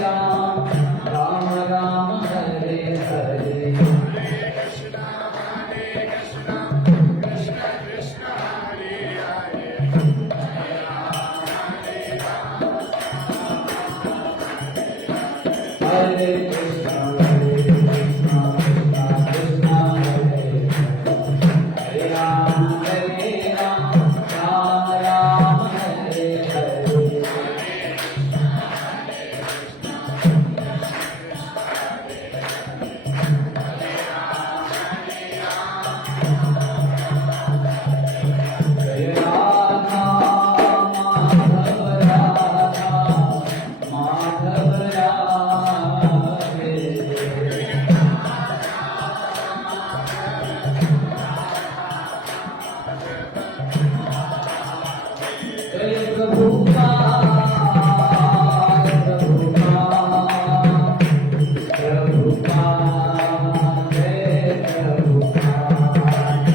राम राम राम हरे हरे हरे कृष्णा कृष्णा कृष्णा हरे हरे राम राम राम हरे हरे जय राधा माधव राधा माधव राधे जय प्रभुपाद प्रभुपाद प्रभुपाद जय प्रभुपाद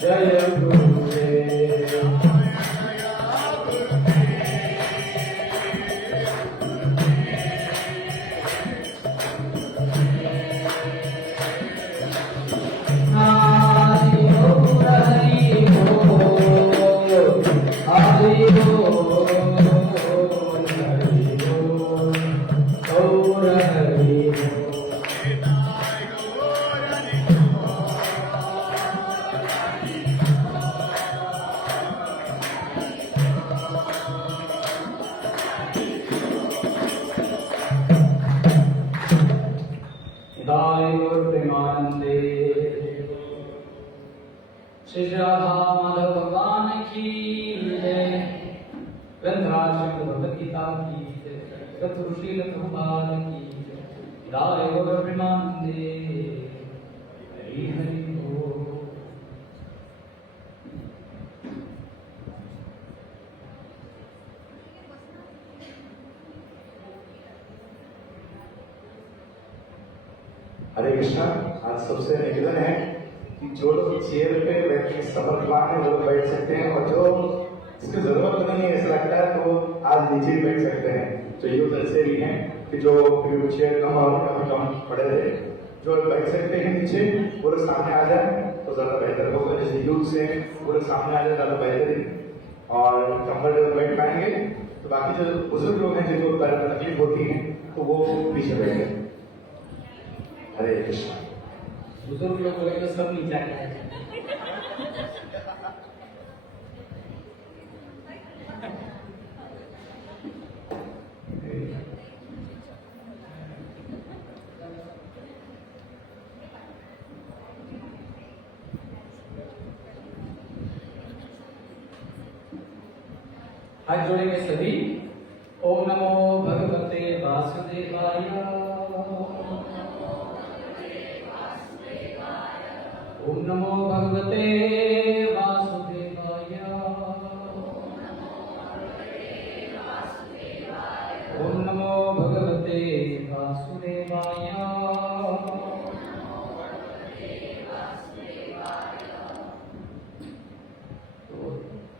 जय गुरुदेव हरि बोल हरि बोल हरि बोल हरि बोल गौर हरि बोल दाय गौर प्रेमानंदे श्री राधा माधव भगवान की जय ग्रंथराज श्रीमद् भगवद गीता की जय सतगुरुशील प्रभुपाद की जय दाय गौर प्रेमानंदे हरि हरि बोल हरे कृष्णा। आज सबसे निवेदन है कि जो लोग चेयर पे बैठ के समर्थमान है वो लोग बैठ सकते हैं, और जो इसकी जरूरत नहीं है ऐसा लगता है तो आज नीचे ही बैठ सकते हैं। तो ये ऐसे भी हैं कि जो चेयर कम और कम पड़े थे, जो बैठ सकते हैं नीचे वो लोग सामने आ जाए तो ज्यादा बेहतर होगा। जैसे यूथ से वो लोग सामने आ जाए ज्यादा बेहतर, और कंफर्टेबल बैठ पाएंगे। तो बाकी जो बुजुर्ग लोग हैं जिनको पैर में तकलीफ होती है तो वो पीछे बैठे। हरे कृष्णा। बुजुर्ग लोग बोले तो सब नीचे आए हाथ जोड़ेंगे सभी। ओम नमो भगवते वासुदेवाय ओम नमो भगवते वासुदेवाय ओम नमो भगवते वासुदेवाय। तो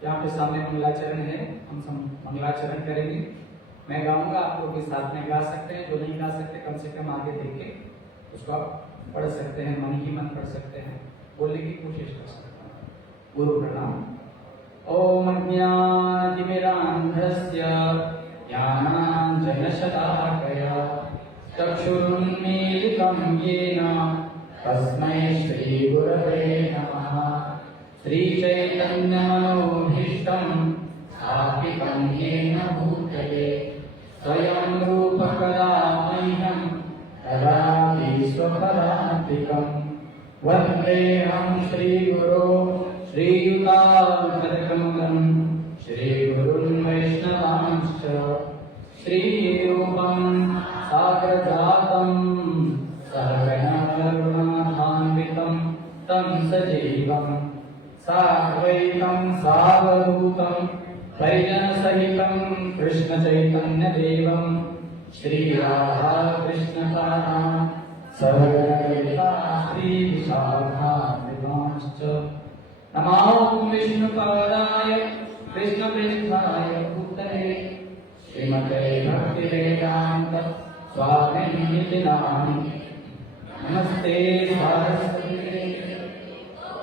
यहाँ पे सामने मंगलाचरण है, हम सब मंगलाचरण करेंगे। मैं गाऊंगा, आप लोग भी साथ में गा सकते हैं। जो नहीं गा सकते कम से कम आगे देख के उसको आप पढ़ सकते हैं, मन ही मन पढ़ सकते हैं, बोलने की कोशिश कर सकते हैं। गुरु प्रणाम। ओम ज्ञानातिमिरान्धस्य ज्ञानाञ्जनशलाकया चक्षुरुन्मीलितं येन तस्मै श्रीगुरवे नमः। श्रीचैतन्यमनोभीष्टं स्थापितं येन भूतले स्वयं रूपकदा मह्यं ददाति स्वपदान्तिकम्। वन्देऽहं श्रीगुरो श्रीयुतां श्रीगुरुन् वैष्णवांश्च श्रीरूपं साग्रजातं सर्वगणधर्मधान्वितं तं सजीवं साद्वैतं सा सावधूतं परिजनसहितं कृष्णचैतन्यदेवं श्रीराधा कृष्णपादान् सहगणललिता श्रीविशाखान्वितांश्च नमो विष्णुपादाय कृष्णपृष्ठाय भूतले श्रीमते भक्तिवेदान्त स्वामिनिधि नामिने नमस्ते सरस्वती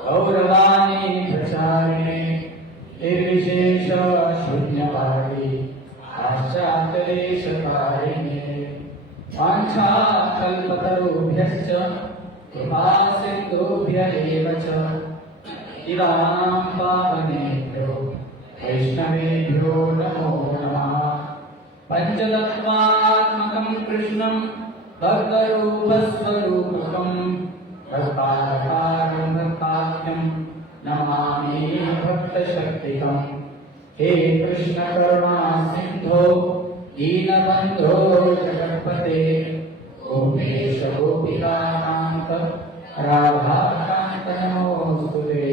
गौरवाणी प्रचारिणे निर्विशेष शून्यवादी पाश्चात्यदेशकारिणे वाञ्छाकल्पतरुभ्यश्च कृपासिन्धुभ्य एव च इदानां पावनेभ्यो वैष्णवेभ्यो नमो नमः पञ्चतत्त्वात्मकं कृष्णं भक्तरूपस्वरूपकं भक्ताकारं भक्ताख्यं नमामि भक्तशक्तिकम् हे कृष्ण करुणा सिन्धो दीनबन्धो जगत्पते गोपेश गोपिकान्त राधाकान्त नमोस्तुते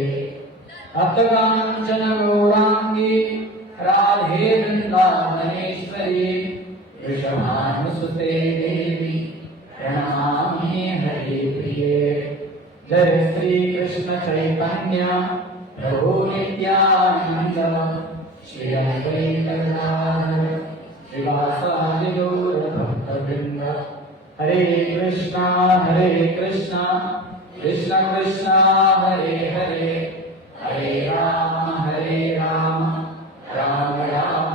तप्तकाञ्चन गौराङ्गी राधे वृन्दावनेश्वरी वृषभानुसुते देवी प्रणमामि हरि प्रिये जय श्री कृष्ण चैतन्य प्रभु नित्यानंद श्री अद्वैत गदाधर श्रीवासादि गौर भक्तवृंद हरे कृष्णा कृष्ण कृष्ण हरे हरे हरे राम राम राम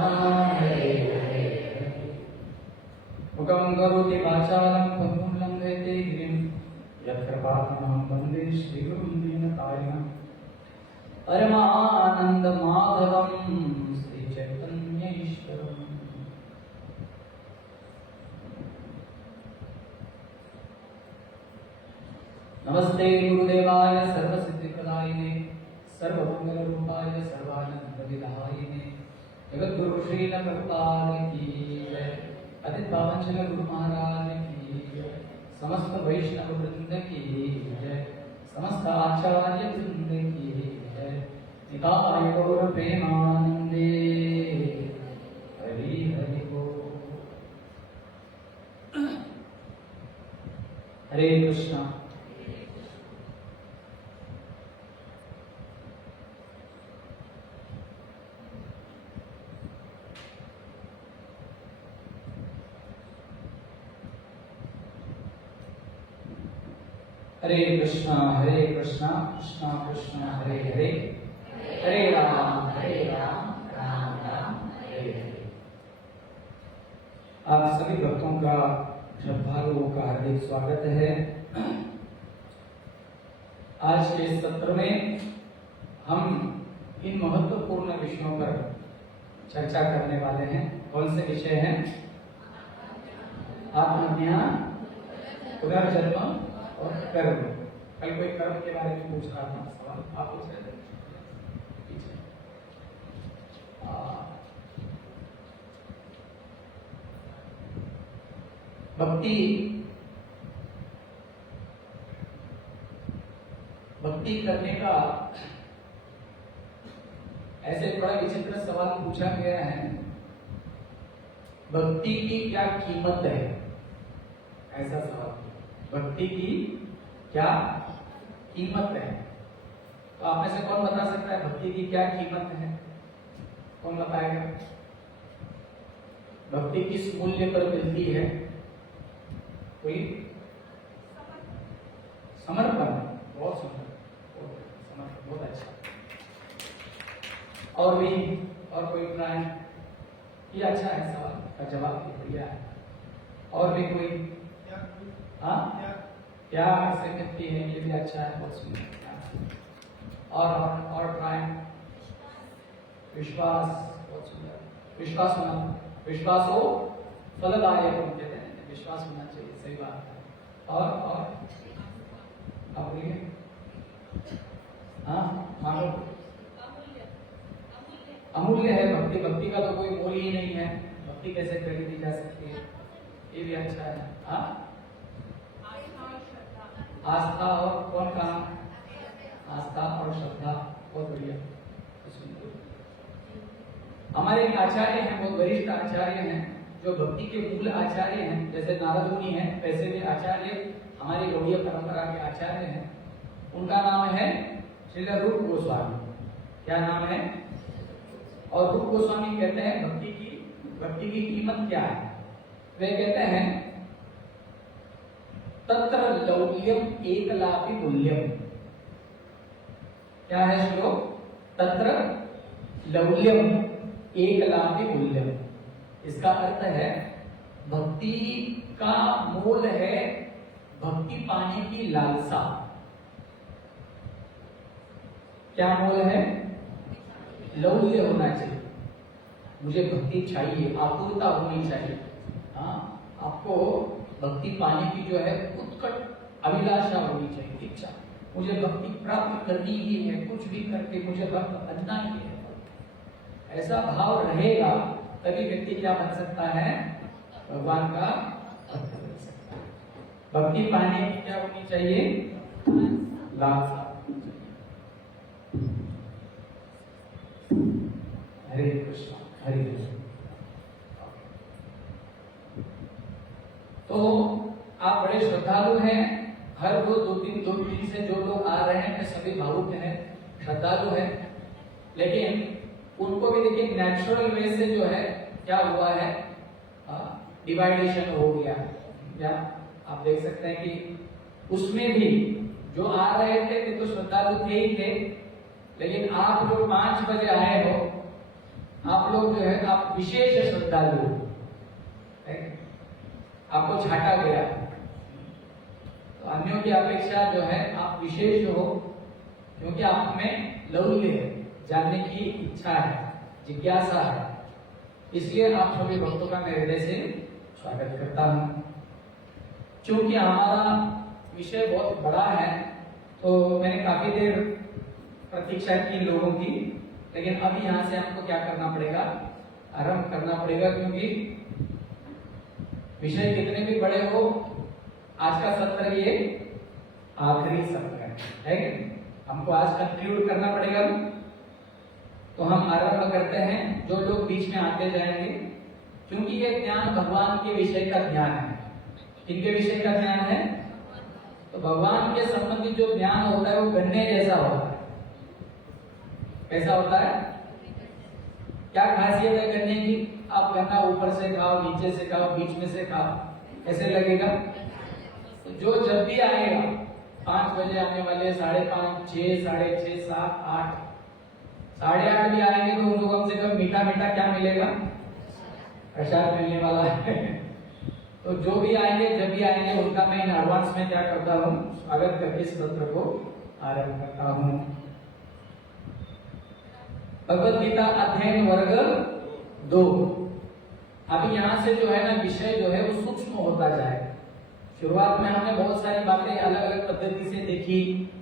हरे हरे मुखं करोति वाचालं पङ्गुं लङ्घयते गिरिं यत्कृपातमहं वन्दे श्रीगुरुं दीनतारिणं परमानन्दमाधवं श्रीचैतन्यईश्वरम् नमस्ते गुरुदेवाय सर्वसिद्धिप्रदायिने सर्वमंगलरूपाय सर्वानन्दविदायिने जगद्गुरु श्रील प्रभुपाद की जय अतित पावन श्री गुरु महाराज की जय समस्त वैष्णव वृंद की जय समस्त आचार्य वृंद की जय निताय गौर प्रेमानंदे हरि हरि बोल हरे कृष्णा हरे कृष्णा कृष्णा कृष्ण हरे हरे हरे राम राम राम हरे हरे। आप सभी भक्तों का श्रद्धालुओं का हार्दिक स्वागत है। आज के इस सत्र में हम इन महत्वपूर्ण विषयों पर चर्चा करने वाले हैं। कौन से विषय हैं? आत्मज्ञान, पुनर्जन्म और कर्म। कल कोई कर्म के बारे में पूछ रहा था सवाल, आप पूछ रहे थे पीछे। भक्ति करने का ऐसे बड़ा विचित्र सवाल पूछा गया है, भक्ति की क्या कीमत है? ऐसा सवाल, भक्ति की क्या कीमत है? तो आप में से कौन बता सकता है भक्ति की क्या कीमत है? कौन बताएगा? भक्ति किस मूल्य पर मिलती है? कोई? समर्पण। बहुत सुंदर, समर्पण बहुत अच्छा। और भी और कोई प्राण? ये अच्छा है, सवाल का जवाब बढ़िया है। और भी कोई? हाँ, क्या से मिलती है? ये भी अच्छा है, बहुत सुंदर। और प्राण? विश्वास, बहुत सुंदर। विश्वास होना, विश्वास हो फलदायक कहते हैं, विश्वास होना चाहिए, सही बात है। और आप बोलिए। हाँ, मानो अमूल्य है भक्ति। भक्ति का तो कोई मोल ही नहीं है, भक्ति कैसे खरीदी जा सकती है? ये भी अच्छा है। हाँ, आस्था और कौन काम? आस्था और श्रद्धा, बहुत बढ़िया। हमारे एक आचार्य हैं, बहुत वरिष्ठ आचार्य हैं, जो भक्ति के मूल आचार्य हैं, जैसे नारद मुनि हैं, वैसे भी आचार्य हमारी गौड़ीय परंपरा के आचार्य हैं। उनका नाम है श्रील रूप गोस्वामी। क्या नाम है? और रूप गोस्वामी कहते हैं भक्ति की कीमत क्या है? वे कहते हैं तत्र लौल्यम एकलापि मूल्यम। क्या है श्लोक? तत्र लौल्यम एकलापि मूल्यम। इसका अर्थ है भक्ति का मूल है भक्ति पाने की लालसा। क्या मूल है? लौल्य होना चाहिए, मुझे भक्ति चाहिए, आतुरता होनी चाहिए। हाँ, आपको भक्ति पाने की जो है उत्कट अभिलाषा होनी चाहिए, इच्छा, मुझे भक्ति प्राप्त करनी ही है, कुछ भी करके मुझे भक्त बनना ही है। ऐसा भाव रहेगा तभी व्यक्ति क्या बन सकता है? भगवान का भक्त बन सकता है। भक्ति पाने की क्या होनी चाहिए? लालसा। हरे कृष्ण हरे कृष्ण। तो आप बड़े श्रद्धालु हैं, हर रोज दो तीन से जो लोग आ रहे हैं सभी भावुक हैं, श्रद्धालु हैं, लेकिन उनको भी देखिए नेचुरल वे से जो है क्या हुआ है, डिवाइडेशन हो गया। क्या आप देख सकते हैं कि उसमें भी जो आ रहे थे वे तो श्रद्धालु थे ही थे, लेकिन आप जो 5 बजे आए हो, आप लोग जो है आप विशेष श्रद्धालु हो, आपको छाटा गया। तो अन्यों की अपेक्षा जो है आप विशेष हो, क्योंकि आप में लौल्य है, जानने की इच्छा है, जिज्ञासा है। इसलिए आप सभी भक्तों का मैं हृदय से स्वागत करता हूँ। क्योंकि हमारा विषय बहुत बड़ा है, तो मैंने काफी देर प्रतीक्षा की लोगों की, लेकिन अभी यहाँ से हमको क्या करना पड़ेगा? आरंभ करना पड़ेगा, क्योंकि विषय कितने भी बड़े हो, आज का सत्र ये आखिरी सत्र है कि हमको आज कंक्लूड करना पड़ेगा। तो हम आरंभ करते हैं, जो लोग बीच में आते जाएंगे, क्योंकि ये ज्ञान भगवान के विषय का ज्ञान है। किनके विषय का ज्ञान है? तो भगवान के संबंधित जो ज्ञान होता है वो गन्ने जैसा होता है। कैसा होता है? क्या खासियत है गन्ने की? आप गन्ना ऊपर से खाओ, नीचे से खाओ, बीच में से खाओ, कैसे लगेगा? तो जो जब भी आएगा, 5 बजे आने वाले, 5:30, 6, 6:30, 7, 8, 8:30 भी आएंगे तो उनको कम से कम मीठा मीठा क्या मिलेगा? प्रसाद मिलने वाला है। तो जो भी आएंगे, जब भी आएंगे, उनका मैं इन एडवांस में क्या करता हूँ? स्वागत करके इस सत्र को आरंभ करता हूँ। भगवद गीता अध्ययन वर्ग 2। अभी यहाँ से जो है ना विषय जो है वो सूक्ष्म होता जाए। शुरुआत में हमने बहुत सारी बातें अलग अलग पद्धति से देखी।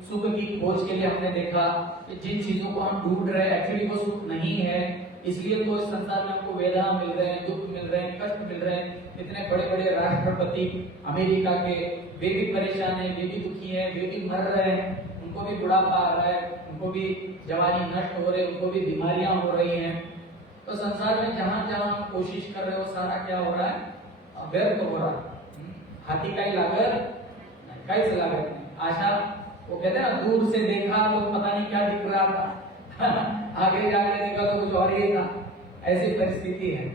सुख की खोज के लिए हमने देखा कि जिन चीजों को हम ढूंढ रहे हैं एक्चुअली वो सुख नहीं है, इसलिए तो इस संसार में हमको वेदना मिल रहे हैं, दुख मिल रहे हैं, कष्ट मिल रहे हैं। इतने बड़े बड़े राष्ट्रपति अमेरिका के, वे भी परेशान है, वे भी दुखी है, वे भी मर रहे हैं, उनको भी बुढ़ापा आ रहा है, उनको भी जवानी नष्ट हो रही है, उनको भी बीमारियां हो रही हैं। तो संसार में जहां जहां हम कोशिश कर रहे हो, सारा क्या हो रहा है? व्यर्थ हो रहा है। हाथी का ही लागत, कैसे लागत नहीं। आशा, वो कहते हैं ना, दूर से देखा तो पता नहीं क्या दिख रहा था आगे जाके देखा तो कुछ और ही था। ऐसी परिस्थिति है।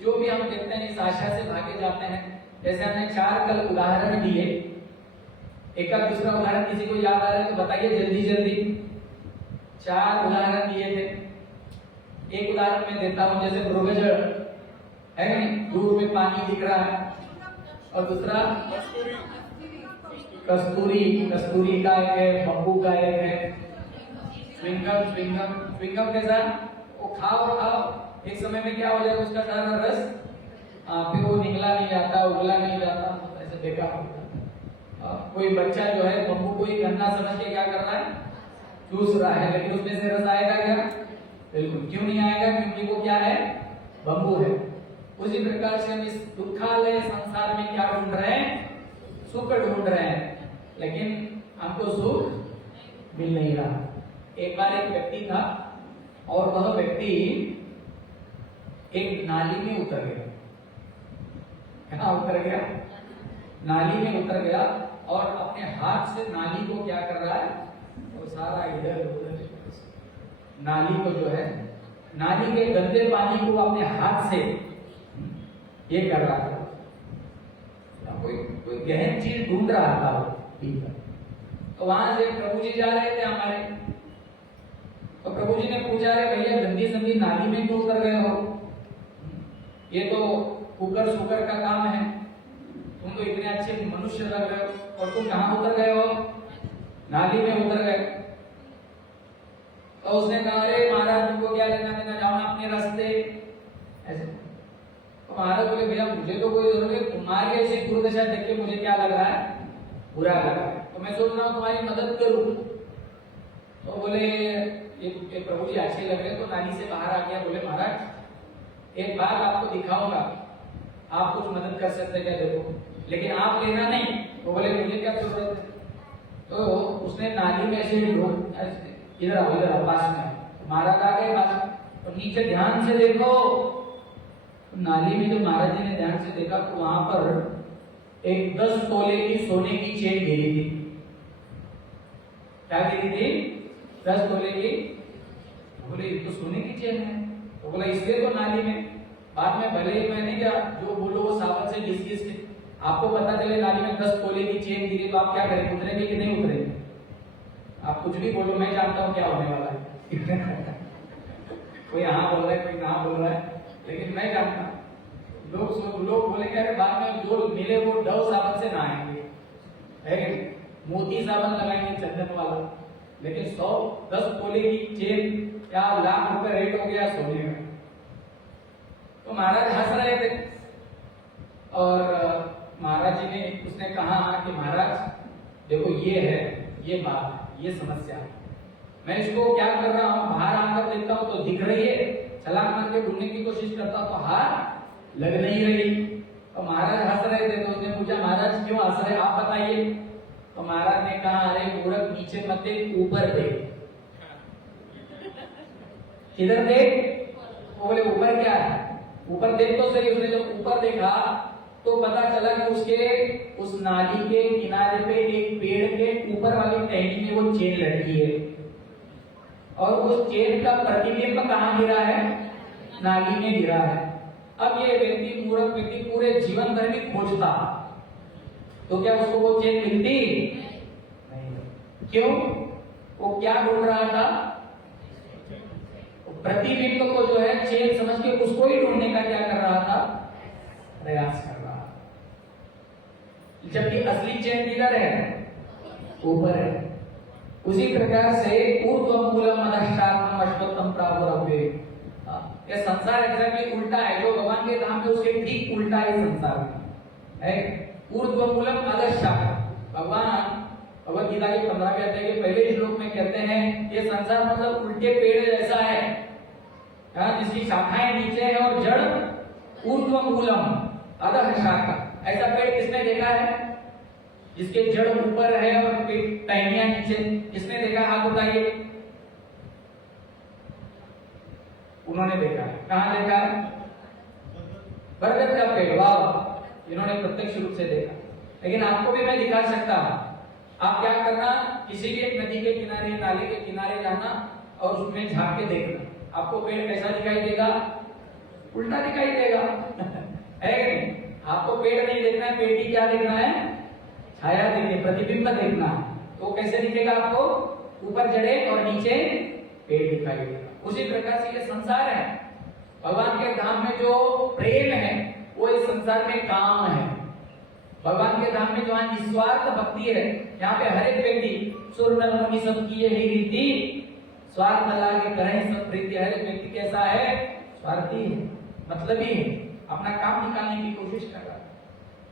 जो भी हम देखते हैं इस आशा से भागे जाते हैं। जैसे हमने 4 कल उदाहरण दिए, एक का दूसरा उदाहरण किसी को याद आ रहा है तो बताइए जल्दी जल्दी। 4 उदाहरण दिए थे। एक उदाहरण मैं देता हूं, जैसे मृगजल है नहीं, दूर में पानी दिख रहा है, और दूसरा कस्तूरी, कस्तूरी का एक है, बम्बू का एक है, स्विंगम, स्विंगम, स्विंगम कैसा? वो खाओ, एक समय में क्या हो जाएगा, उसका सारा रस फिर वो निकला नहीं जाता, उगला नहीं जाता, तो ऐसे बेकार होता है। कोई बच्चा जो है बम्बू को ही गन्ना समझ के क्या कर रहा है? चूस रहा है, लेकिन उसमें से रस आएगा क्या? बिल्कुल क्यों नहीं आएगा, क्योंकि वो क्या है? बम्बू है। उसी प्रकार से हम इस दुखालय संसार में क्या ढूंढ रहे हैं? सुख ढूंढ रहे हैं, लेकिन हमको सुख मिल नहीं रहा। एक बार एक व्यक्ति था, और वह व्यक्ति एक नाली में उतर गया। कहाँ उतर गया? नाली में उतर गया और अपने हाथ से नाली को क्या कर रहा है? वो सारा इधर उधर नाली को जो है, नाली के गंदे पानी को अपने हाथ से ये कर रहा था। कोई गहन चीज ढूंढ रहा था वो भीतर। तो वहां से प्रभु जी जा रहे थे हमारे, तो प्रभु जी ने पूछा, है भैया गंदी संदी नाली में क्यों उतर गए हो? ये तो कुकर सुकर का काम है, तुम तो इतने अच्छे मनुष्य लग रहे हो और तुम कहां उतर गए हो? नाली में उतर गए। तो उसने कहा, अरे महाराज तुमको क्या लेना देना, जाओ ना अपने रास्ते। ऐसे तो महाराज बोले, भैया मुझे तो कोई जरूरत नहीं, तुम्हारी ऐसी दुर्दशा देख के मुझे क्या लग रहा है? बुरा लग रहा है, तो मैं सोच रहा हूँ तुम्हारी मदद करूं। तो बोले ये प्रभु जी अच्छे लग रहे, तो नाली से बाहर आ गया। बोले महाराज एक बात आपको दिखाऊंगा, आप कुछ मदद कर सकते क्या? देखो, लेकिन आप लेना नहीं। तो बोले मुझे क्या जरूरत है? तो उसने नाली में ऐसे इधर आओ, इधर आओ, पास में। महाराज आ गए पास में, और नीचे ध्यान से देखो। नाली में जो महाराज जी ने ध्यान से देखा तो वहां पर एक 10 तोले की सोने की चेन गिरी थी। क्या गिरी थी? 10 तोले की। बोले ये तो सोने की चेन है। तो बोला इसलिए तो नाली में। बाद में भले ही मैंने क्या जो बोलो वो सावन से घिस घिस के, आपको पता चले नाली में 10 तोले की चेन गिरी तो आप क्या करें? उतरेंगे कि नहीं उतरेंगे? आप कुछ भी बोलो, मैं जानता हूं क्या होने वाला है। कोई यहाँ बोल रहा है, कोई यहाँ बोल रहा है, लेकिन मैं जानता हूं। लोग बोलेंगे अरे बाद में जो मिले वो डव साबन से नहाएंगे, है मोती साबन लगाएंगे चंदन वाला, लेकिन 110 तोले की चेन क्या लाख रुपए रेट हो गया सोने में। तो महाराज हंस रहे थे और महाराज जी ने उसने कहा कि महाराज देखो ये है, ये बात है, ये समस्या है, मैं इसको क्या कर रहा हूँ, बाहर आकर देखता हूँ तो दिख रही है, छलांग मार के ढूंढने की कोशिश करता तो हार लग नहीं रही। तो महाराज हंस रहे थे। तो उसने पूछा महाराज क्यों हंस रहे, आप बताइए। तो महाराज ने कहा अरे मूर्ख नीचे मत देख, ऊपर देख। किधर देख? वो बोले ऊपर क्या है? ऊपर देख तो सही। उसने जब ऊपर देखा तो पता चला कि उसके उस नाली के किनारे पे एक पेड़ के ऊपर वाली टहनी में वो चेन लटकी है, और उस चेन का प्रतिबिंब कहाँ गिरा है? नाली में गिरा है। अब ये व्यक्ति, मूर्ख व्यक्ति, पूरे जीवन भर भी खोजता तो क्या उसको वो चेन मिलती नहीं। क्यों? वो क्या ढूंढ रहा था? प्रतिबिंब को जो है चेन समझ के उसको ही ढूंढने का क्या कर रहा था? प्रयास कर रहा। जबकि असली चेन किधर है? ऊपर है। उसी प्रकार से ऊर्ध्वमूलम अधश्चात्मम अश्वत्थम प्रादुर्भवे, ये संसार एग्जैक्टली उल्टा है। जो भगवान के धाम में उसके ठीक उल्टा है संसार है। ऊर्ध्वमूलम अधश्चात्मम, भगवान भगवद गीता के 15वें अध्याय के पहले श्लोक में कहते हैं ये संसार मतलब उल्टे पेड़ जैसा है, जिसकी शाखाएं नीचे है और जड़ ऊर्ध्वमूलम अधश्चात्मम। ऐसा पेड़ किसने देखा है? जिसके जड़ ऊपर है और टहनियां नीचे, किसने देखा? हाथ उठाइए। उन्होंने देखा। कहां देखा है? बरगद का पेड़। वाह, इन्होंने प्रत्यक्ष रूप से देखा। लेकिन आपको भी मैं दिखा सकता हूं। आप क्या करना, किसी भी एक नदी के किनारे, नाले के किनारे जाना और उसमें झांक के देखना, आपको पेड़ कैसा दिखाई देगा? उल्टा दिखाई देगा। है कि नहीं? आपको पेड़ नहीं देखना है, पेड़ की क्या देखना है? छाया देखिए, प्रतिबिंब देखना है। तो कैसे दिखेगा आपको? ऊपर जड़े और नीचे पेड़ दिखाई देगा। उसी प्रकार से ये संसार है। भगवान के धाम में जो प्रेम है वो इस संसार में काम है। भगवान के धाम में जो निस्वार्थ भक्ति है, यहाँ पे हर एक व्यक्ति सुर नर मुनि सब की यही रीति, स्वार्थ न लागे करें सब प्रीति। हर एक व्यक्ति कैसा है? स्वार्थी है, मतलबी है, अपना काम निकालने की कोशिश कर रहा है।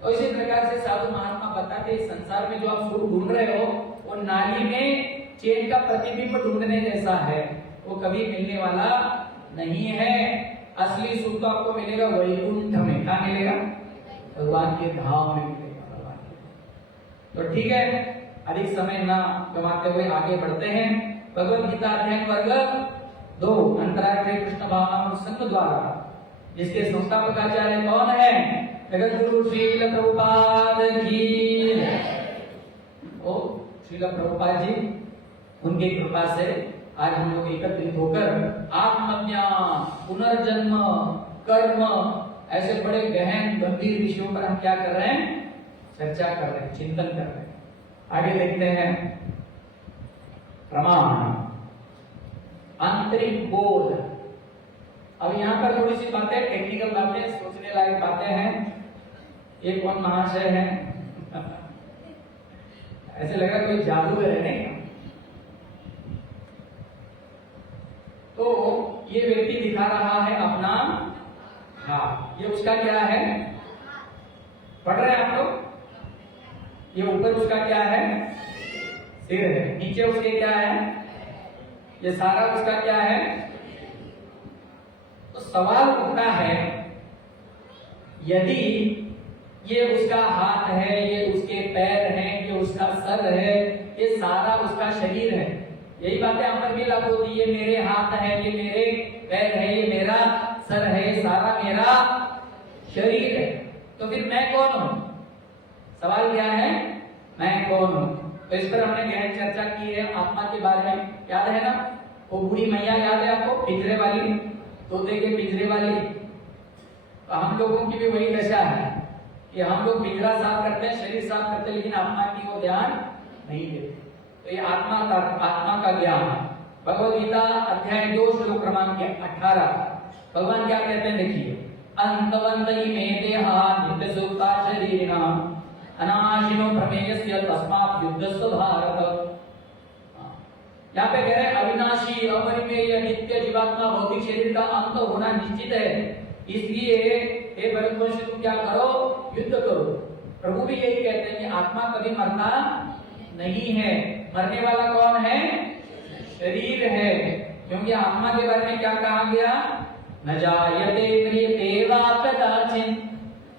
तो इसी प्रकार से साधु महात्मा बताते इस संसार में जो आप सुख ढूंढ रहे हो वो नाली में चेन का प्रतिबिंब ढूंढने जैसा है, वो कभी मिलने वाला नहीं है। असली सुख तो आपको मिलेगा वैकुंठ में। कहाँ मिलेगा? भगवान के धाम में मिलेगा। भगवान के। तो ठीक है, अधिक समय ना गवाते हुए आगे बढ़ते हैं। भगवद गीता अध्ययन वर्ग 2 अंतराक्षर कृष्ण भावना संघ द्वारा जिसके संस्थापक आचार्य कौन है? जगत गुरु श्रील प्रभुपाद की। ओ श्रील प्रभुपाद जी, उनकी कृपा से आज हम लोग एकत्रित होकर आत्मज्ञान, पुनर्जन्म, कर्म, ऐसे बड़े गहन गंभीर विषयों पर हम क्या कर रहे हैं? चर्चा कर रहे हैं, चिंतन कर रहे हैं। आगे देखते हैं। प्रमाण, आंतरिक बोध। अब यहाँ पर थोड़ी सी बातें, टेक्निकल बातें, सोचने लायक बातें हैं। ये कौन महाशय है? ऐसे लग रहा कोई जादूगर है, नहीं? तो ये व्यक्ति दिखा रहा है अपना हाथ। ये उसका क्या है? पढ़ रहे हैं आप लोग? ये ऊपर उसका क्या है? सिर है। नीचे उसके क्या है? ये सारा उसका क्या है? तो सवाल उठता है, यदि ये उसका हाथ है, ये उसके पैर हैं, ये उसका सर है, ये सारा उसका शरीर है, यही बातें हम पर भी लागू होती है। ये मेरे हाथ है, ये मेरे पैर है, ये मेरा सर है, ये सारा मेरा शरीर है, तो फिर मैं कौन हूं? सवाल क्या है? मैं कौन हूं? तो इस पर हमने गहन चर्चा की है। आत्मा के बारे में याद है ना? वो बूढ़ी मैया याद है आपको? पिंजरे वाली, तोते के पिंजरे वाली। तो हम लोगों की भी वही दशा है कि हम लोग पिंजरा साफ करते हैं, शरीर साफ करते हैं, लेकिन आत्मा की वो ध्यान नहीं देते। तो ये आत्मा का ज्ञान। भगवद गीता अध्याय 2 श्लोक क्रमांक 18, भगवान क्या कहते हैं? देखिए, अंतवंत इमे देहा नित्य सुखा शरीरिणाम अनाशिनो प्रमेयस्य तस्मात् युद्धस्व भारत। यहाँ पे कह रहे अविनाशी, अपरिमेय, नित्य जीवात्मा भौतिक शरीर का अंत होना निश्चित है, इसलिए हे भरतवंश तुम क्या करो? युद्ध करो। प्रभु भी यही कहते हैं कि आत्मा कभी मरना नहीं है। मरने वाला कौन है? शरीर है। क्योंकि आत्मा के बारे में क्या कहा गया? न जायते म्रियते वा कदाचित्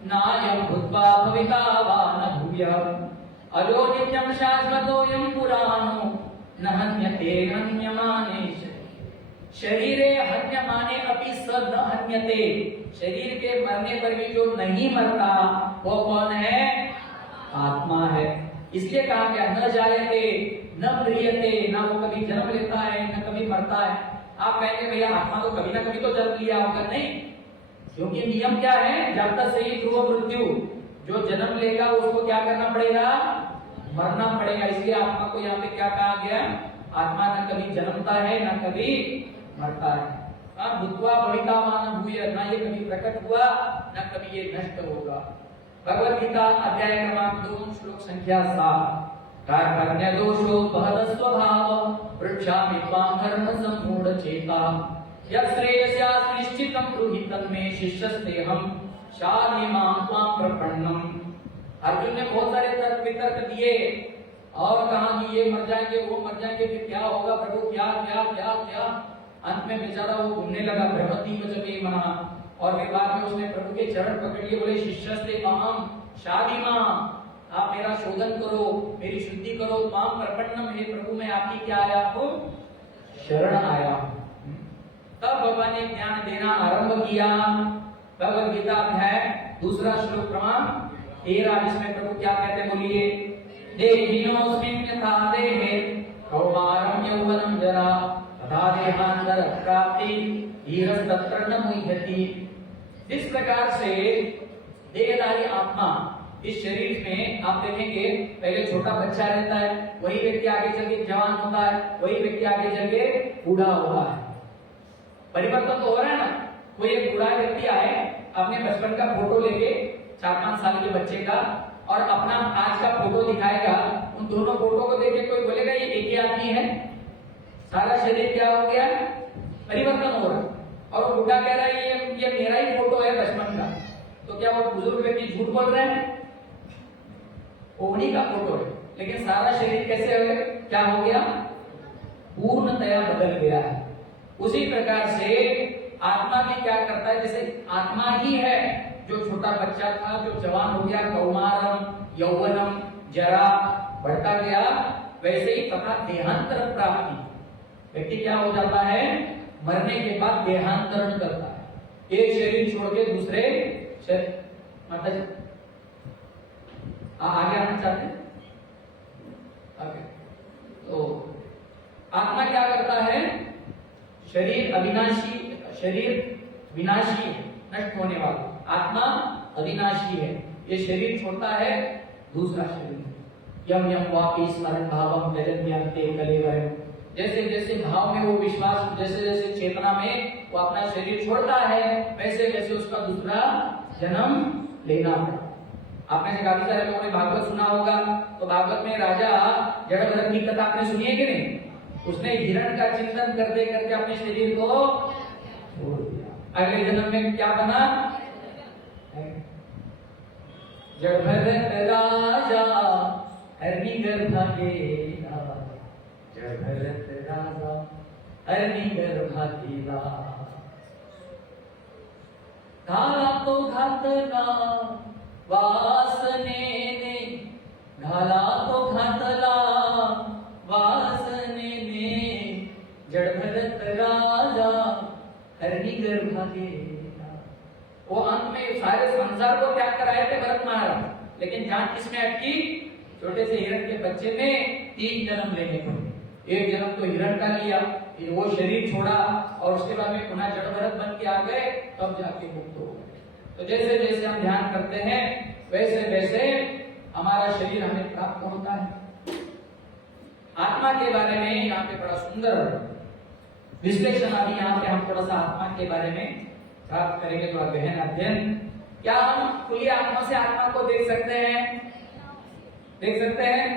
नायं भूत्वा भविता वा न भूयः अजो नित्यं शाश्वतोऽयं पुराणो न हन्यते हन्यमाने शरीरे हन्यमाने अपि स न हन्यते। शरीर के मरने पर भी जो नहीं मरता वो कौन है? आत्मा है। इसलिए कहा गया न जायते न म्रियते, ना वो कभी जन्म लेता है न कभी मरता है। आप कहेंगे भैया आत्मा तो कभी ना कभी तो जन्म लिया होगा। नहीं, क्योंकि नियम क्या है? जब तक सही ध्रुव मृत्यु, जो जन्म लेगा उसको क्या करना पड़ेगा? मरना पड़ेगा। इसलिए आत्मा को यहाँ पे क्या कहा गया? आत्मा न कभी जन्मता है न कभी मरता है। भूत्वा भविता वा न भूयः, ना ये कभी प्रकट हुआ न कभी ये नष्ट होगा। भगवद गीता अध्याय क्रमांक 2 श्लोक संख्या 7, कार्पण्य दोषो बहद स्वभाव वृक्षामि त्वां धर्म सम्मूढ़ चेता यश्रेयस्यात् निश्चितं ब्रूहि तन्मे शिष्यस्तेहं शाधीमां त्वां प्रपन्नम्। अर्जुन ने बहुत सारे तर्क वितर्क दिए और कहा कि ये मर जाएंगे, वो मर जाएंगे, फिर क्या होगा प्रभु? क्या क्या क्या क्या? अंत में बेचारा वो घूमने लगा, भ्रमति वचके मना। और फिर बाद में उसने प्रभु के चरण पकड़ लिए, बोले शिष्यस्तेहं शाधीमां, आप मेरा शोधन करो, मेरी शुद्धि करो। त्वां प्रपन्नम, हे प्रभु मैं आपकी क्या आया हूं? शरण आया हूं। तब भगवान ने ज्ञान देना आरंभ किया। भगवद गीता अध्याय 2 श्लोक क्रमांक 13, जिसमें प्रभु क्या कहते हैं? बोलिए, देहिनोऽस्मिन् यथा देहे कौमारं यौवनं जरा तथा देहान्तर प्राप्ति धीरस्तत्र न मुह्यति। इस प्रकार से देहधारी आत्मा इस शरीर में आप देखेंगे पहले छोटा बच्चा रहता है, वही व्यक्ति आगे चल के जवान होता है, वही व्यक्ति आगे चल के बूढ़ा होता है। परिवर्तन तो हो रहा है ना। कोई एक बूढ़ा व्यक्ति आए, अपने बचपन का फोटो लेके 4-5 साल के बच्चे का और अपना आज का फोटो दिखाएगा, उन दोनों फोटो को देख के कोई बोलेगा ये एक ही आदमी है? सारा शरीर क्या हो गया? परिवर्तन हो रहा है। और वो बूढ़ा कह रहा है ये मेरा ही फोटो है बचपन का। तो क्या वो बुजुर्ग व्यक्ति झूठ बोल रहे हैं? उन्हीं का फोटो है, लेकिन सारा शरीर कैसे हो गया? क्या हो गया? पूर्णतया बदल गया है। उसी प्रकार से आत्मा भी क्या करता है? जैसे आत्मा ही है, जो छोटा बच्चा था जो जवान हो गया, कौमारम यौवनम जरा बढ़ता गया, वैसे ही तथा देहांतर प्राप्ति, व्यक्ति क्या हो जाता है? मरने के बाद देहांतरण करता है। एक शरीर छोड़ के दूसरे शरीर। माता जी आगे आना चाहते हैं? आगे। तो आत्मा क्या करता है? शरीर अविनाशी, शरीर विनाशी है, नष्ट होने वाला। आत्मा अविनाशी है, ये शरीर छोड़ता है दूसरा शरीर। यम यम वापी स्मरण भावम जगन्यन्ते कलेवरम। जैसे जैसे भाव में वो विश्वास, जैसे जैसे चेतना में वो अपना शरीर छोड़ता है, वैसे वैसे उसका दूसरा जन्म लेना है। आपने काफी सारे लोगों ने भागवत सुना होगा, तो भागवत में राजा जड़भरत की कथा आपने सुनी है कि नहीं? उसने हिरण का चिंतन करते करके अपने शरीर को छोड़ दिया। अगले जन्म में क्या बना? जड़भरत राजा हरनी गर्भा गेला, जड़भरत राजा हरनी गर्भा गेला। घाला तो घातला वासने ने, घाला तो घातला वासने ने, जड़भरत राजा हरनी गर्भा गेला। वो अंत में सारे संसार को त्याग कर आए थे भरत महाराज, लेकिन जान किसमें अटकी? छोटे से हिरण के बच्चे में 3 जन्म लेने पड़े। एक जन्म तो हिरण का लिया, फिर वो शरीर छोड़ा और उसके बाद में पुनः जड़भरत बन के आ गए, तब जाके मुक्त हो गए। तो जैसे जैसे हम ध्यान करते हैं वैसे वैसे हमारा शरीर हमें प्राप्त होता है। आत्मा के बारे में यहाँ पे बड़ा सुंदर विश्लेषण अभी यहाँ पे हम थोड़ा सा आत्मा के बारे में प्राप्त करेंगे, थोड़ा गहन अध्ययन। क्या हम खुली आत्मा से आत्मा को देख सकते हैं? देख सकते हैं?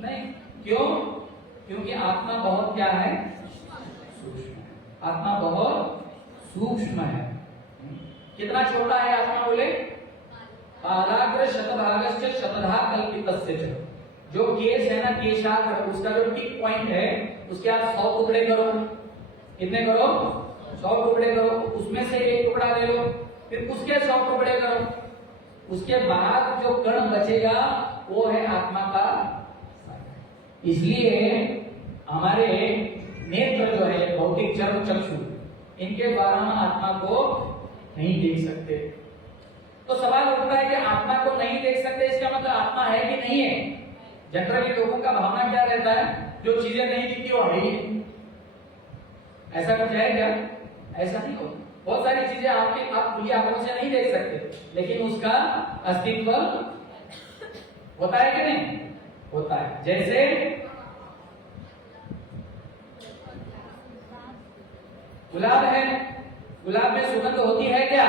नहीं। क्यों? क्योंकि आत्मा बहुत क्या है? आत्मा बहुत सूक्ष्म है। कितना छोटा है आत्मा? बोले पालाग्र शतभागस्य शतधा कल्पितस्य च। जो केस है ना, केशाग्र, उसका जो टिप पॉइंट है, उसके आप 100 टुकड़े करो। कितने करो? 100 टुकड़े करो। उसमें से एक टुकड़ा ले लो, फिर उसके 100 टुकड़े करो। उसके बाद जो कण बचेगा वो है आत्मा का। इसलिए हमारे नेत्र जो है, भौतिक चर्म चक्षु, इनके द्वारा हम आत्मा को नहीं देख सकते। तो सवाल उठता है कि आत्मा को नहीं देख सकते, इसका मतलब आत्मा है कि नहीं है? जनरली लोगों का भावना क्या रहता है? जो चीजें नहीं दिखती वो है ही नहीं। ऐसा कुछ है क्या? ऐसा नहीं होता। बहुत सारी चीजें आप खुली आंखों से नहीं देख सकते, लेकिन उसका अस्तित्व होता है कि नहीं? होता है। जैसे गुलाब है, गुलाब में सुगंध होती है क्या?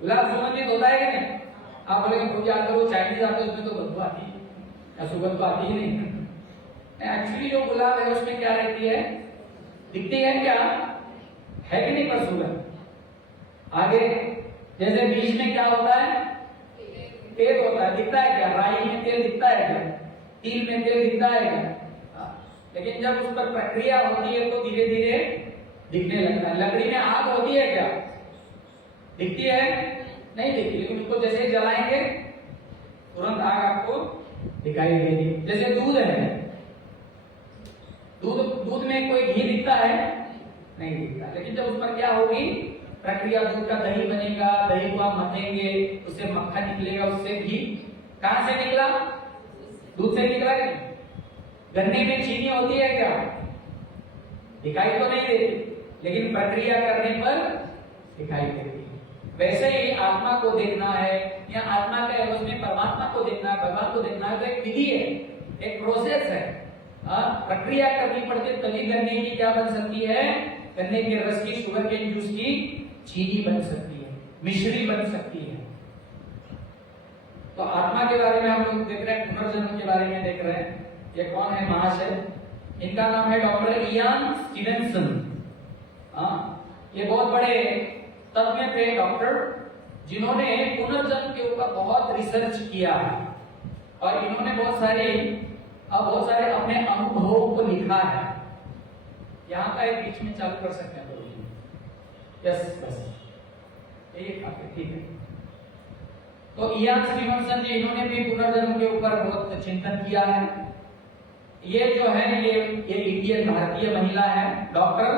गुलाब सुगंधित होता है कि नहीं? आप बोलेंगे पूजा करो, चाइनीज आते उसमें तो बदबू आती है या सुगंध तो आती ही नहीं। एक्चुअली जो गुलाब है उसमें क्या रहती है? दिखती है क्या? है कि नहीं? पर सुगंध आगे। जैसे बीज में क्या होता है? तेल होता है। दिखता है क्या? राई में तेल दिखता है क्या? तिल में तेल दिखता है क्या? लेकिन जब उस पर प्रक्रिया होती है तो धीरे धीरे दिखने लगता है। लकड़ी में आग होती है क्या? दिखती है? नहीं दिखती, लेकिन उसको जैसे ही जलाएंगे तुरंत आग आपको दिखाई देगी। जैसे दूध है, दूध में कोई घी दिखता है? नहीं दिखता, लेकिन जब उस पर क्या होगी प्रक्रिया, दूध का दही बनेगा, दही को आप मथेंगे, उससे मक्खन निकलेगा, उससे घी। कहां से निकला? दूध से निकला क्या? गन्ने में चीनी होती है क्या? दिखाई तो नहीं देती, लेकिन प्रक्रिया करने पर दिखाई देती है। वैसे ही आत्मा को देखना है या आत्मा का उसमें परमात्मा को देखना है, भगवान को देखना है, तो एक विधि है, एक प्रोसेस है। प्रक्रिया करनी पड़ती है, तभी गन्ने की क्या बन सकती है? गन्ने के रस की, शुगर केन जूस की चीनी बन सकती है, मिश्री बन सकती है। तो आत्मा के बारे में हम लोग देख रहे हैं, पुनर्जन्म के बारे में देख रहे हैं। ये कौन है महाशय? इनका नाम है डॉक्टर इयान स्टीवेंसन। ये बहुत बड़े तज्ञ थे डॉक्टर, जिन्होंने पुनर्जन्म के ऊपर बहुत रिसर्च किया है और इन्होंने बहुत सारे अपने अनुभवों को लिखा है। यहाँ का एक बीच में चालू कर सकते हैं तो यस बस ये काफी ठीक है। तो इयान स्टीवेंसन जी, इन्होंने भी पुनर्जन्म के ऊपर बहुत चिंतन किया है। ये जो है ये इंडियन भारतीय महिला है, डॉक्टर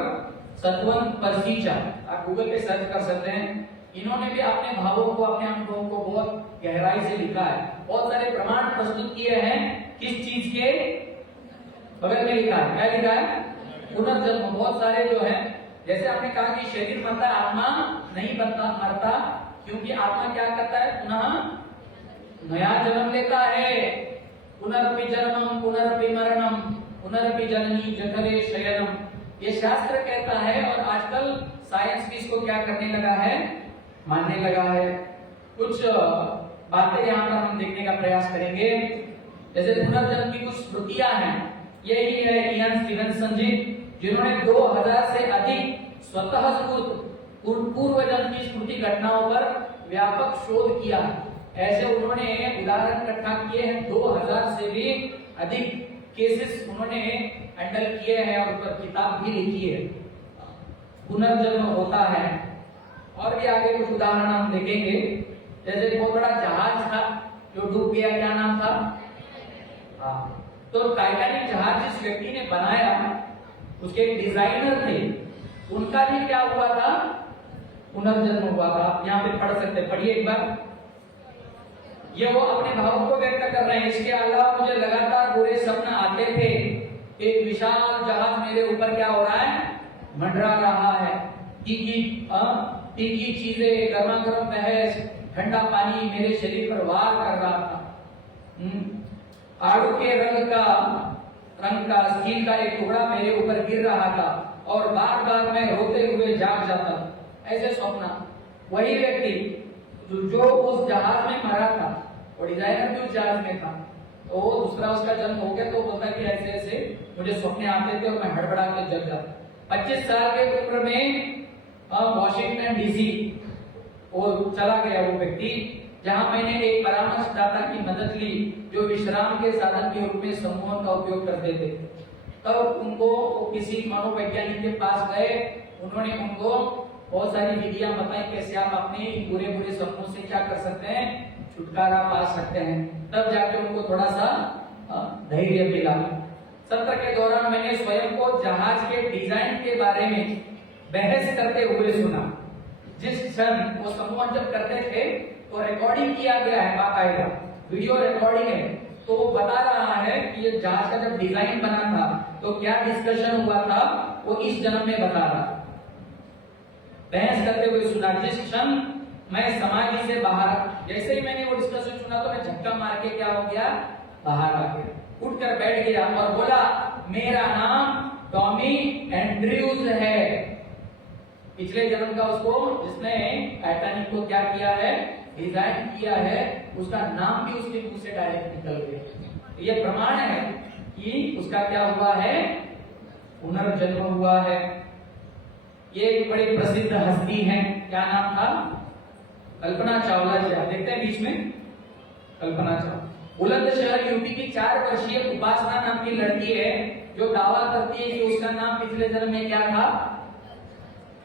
सतवंत परसीचा, आप गूगल पे सर्च कर सकते हैं। इन्होंने भी अपने भावों को, अपने अनुभवों को बहुत गहराई से लिखा है। बहुत सारे प्रमाण प्रस्तुत किए हैं किस चीज के, बगल में लिखा है, क्या लिखा है? पुनर्जन्म। बहुत सारे जो है, जैसे आपने कहा कि शरीर मरता है, आत्मा नहीं मरता, क्योंकि आत्मा क्या करता है? पुनः नया जन्म लेता है। पुनरपि जन्मम पुनरपि मरणम पुनरपि जननी जठरे शयनम, ये शास्त्र कहता है। और आजकल साइंस भी इसको क्या करने लगा है? मानने लगा है। कुछ बातें यहाँ पर हम देखने का प्रयास करेंगे। जैसे पुनर्जन्म की कुछ स्मृतियां हैं, यही है इयान स्टीवनसन जी, जिन्होंने 2000 से अधिक स्वतः स्फूर्त पूर्व जन्म की स्मृति घटनाओं पर व्यापक शोध किया। ऐसे उन्होंने उदाहरण इकट्ठा किए हैं, 2000 से भी अधिक केसेस उन्होंने हैंडल किए हैं और उस पर किताब भी लिखी है। पुनर्जन्म होता है। और भी आगे कुछ उदाहरण हम देखेंगे। जैसे बहुत बड़ा जहाज था जो डूब गया, क्या नाम था? तो टाइटैनिक जहाज जिस व्यक्ति ने बनाया, उसके एक डिजाइनर थे, उनका भी क्या हुआ था? पुनर्जन्म हुआ था। आप यहाँ पे पढ़ सकते, पढ़िए एक बार। ये वो अपने भावों को व्यक्त कर रहे हैं। इसके अलावा मुझे लगातार बुरे सपने आते थे। एक विशाल जहाज मेरे ऊपर क्या हो रहा है? मंडरा रहा है। तीखी चीजें, गर्मा गर्म बहस, ठंडा पानी मेरे शरीर पर वार कर रहा था। आड़ू के रंग का स्टील का एक टुकड़ा मेरे ऊपर गिर रहा था और बार बार मैं रोते हुए जाग जाता। ऐसे स्वप्न। वही व्यक्ति जो उस जहाज में मरा था, और डिजाइनर भी उस जहाज में था, तो दूसरा उसका जन्म हो गया, तो बोलता कि ऐसे ऐसे मुझे सपने आते थे और मैं हड़बड़ा के जग जाता। 25 साल के उम्र में वॉशिंगटन डीसी वो चला गया वो व्यक्ति, जहां मैंने एक परामर्शदाता की मदद ली जो विश्राम के साधन के रूप में सम्मोहन का उपयोग करते थे। तब उनको किसी मनोवैज्ञानिक के पास गए, उन्होंने उनको बहुत सारी विधियां बताई कैसे आप अपने बुरे बुरे सपनों से क्या कर सकते हैं, छुटकारा पा सकते हैं। तब जाके उनको थोड़ा सा धैर्य मिला। सत्र के दौरान मैंने स्वयं को जहाज के डिजाइन के बारे में बहस करते हुए सुना। जिस क्षण वो संबोधन जब करते थे तो रिकॉर्डिंग किया गया है, बाकायदा वीडियो रिकॉर्डिंग है। तो वो बता रहा है कि ये जहाज का जब डिजाइन बना था तो क्या डिस्कशन हुआ था, वो इस जन्म में बता रहा। बहस करते हुए सुना। जिस क्षण मैं समाधि से बाहर, जैसे ही मैंने वो डिस्कशन सुना तो मैं झटका मार के क्या हो गया, बाहर आ गया, उठकर बैठ गया और बोला मेरा नाम टॉमी एंड्रयूज है। पिछले जन्म का उसको, जिसने टाइटैनिक को क्या किया है, डिजाइन किया है, उसका नाम भी उसके मुंह से डायरेक्ट निकल गया। ये प्रमाण है कि उसका क्या हुआ है, पुनर्जन्म हुआ है। ये एक बड़ी प्रसिद्ध हस्ती है, क्या नाम था, कल्पना चावला जी। आप देखते हैं बीच में कल्पना चावला। बुलंदशहर यूपी की 4 वर्षीय उपासना नाम की लड़की है जो दावा करती है कि उसका नाम पिछले जन्म में क्या था,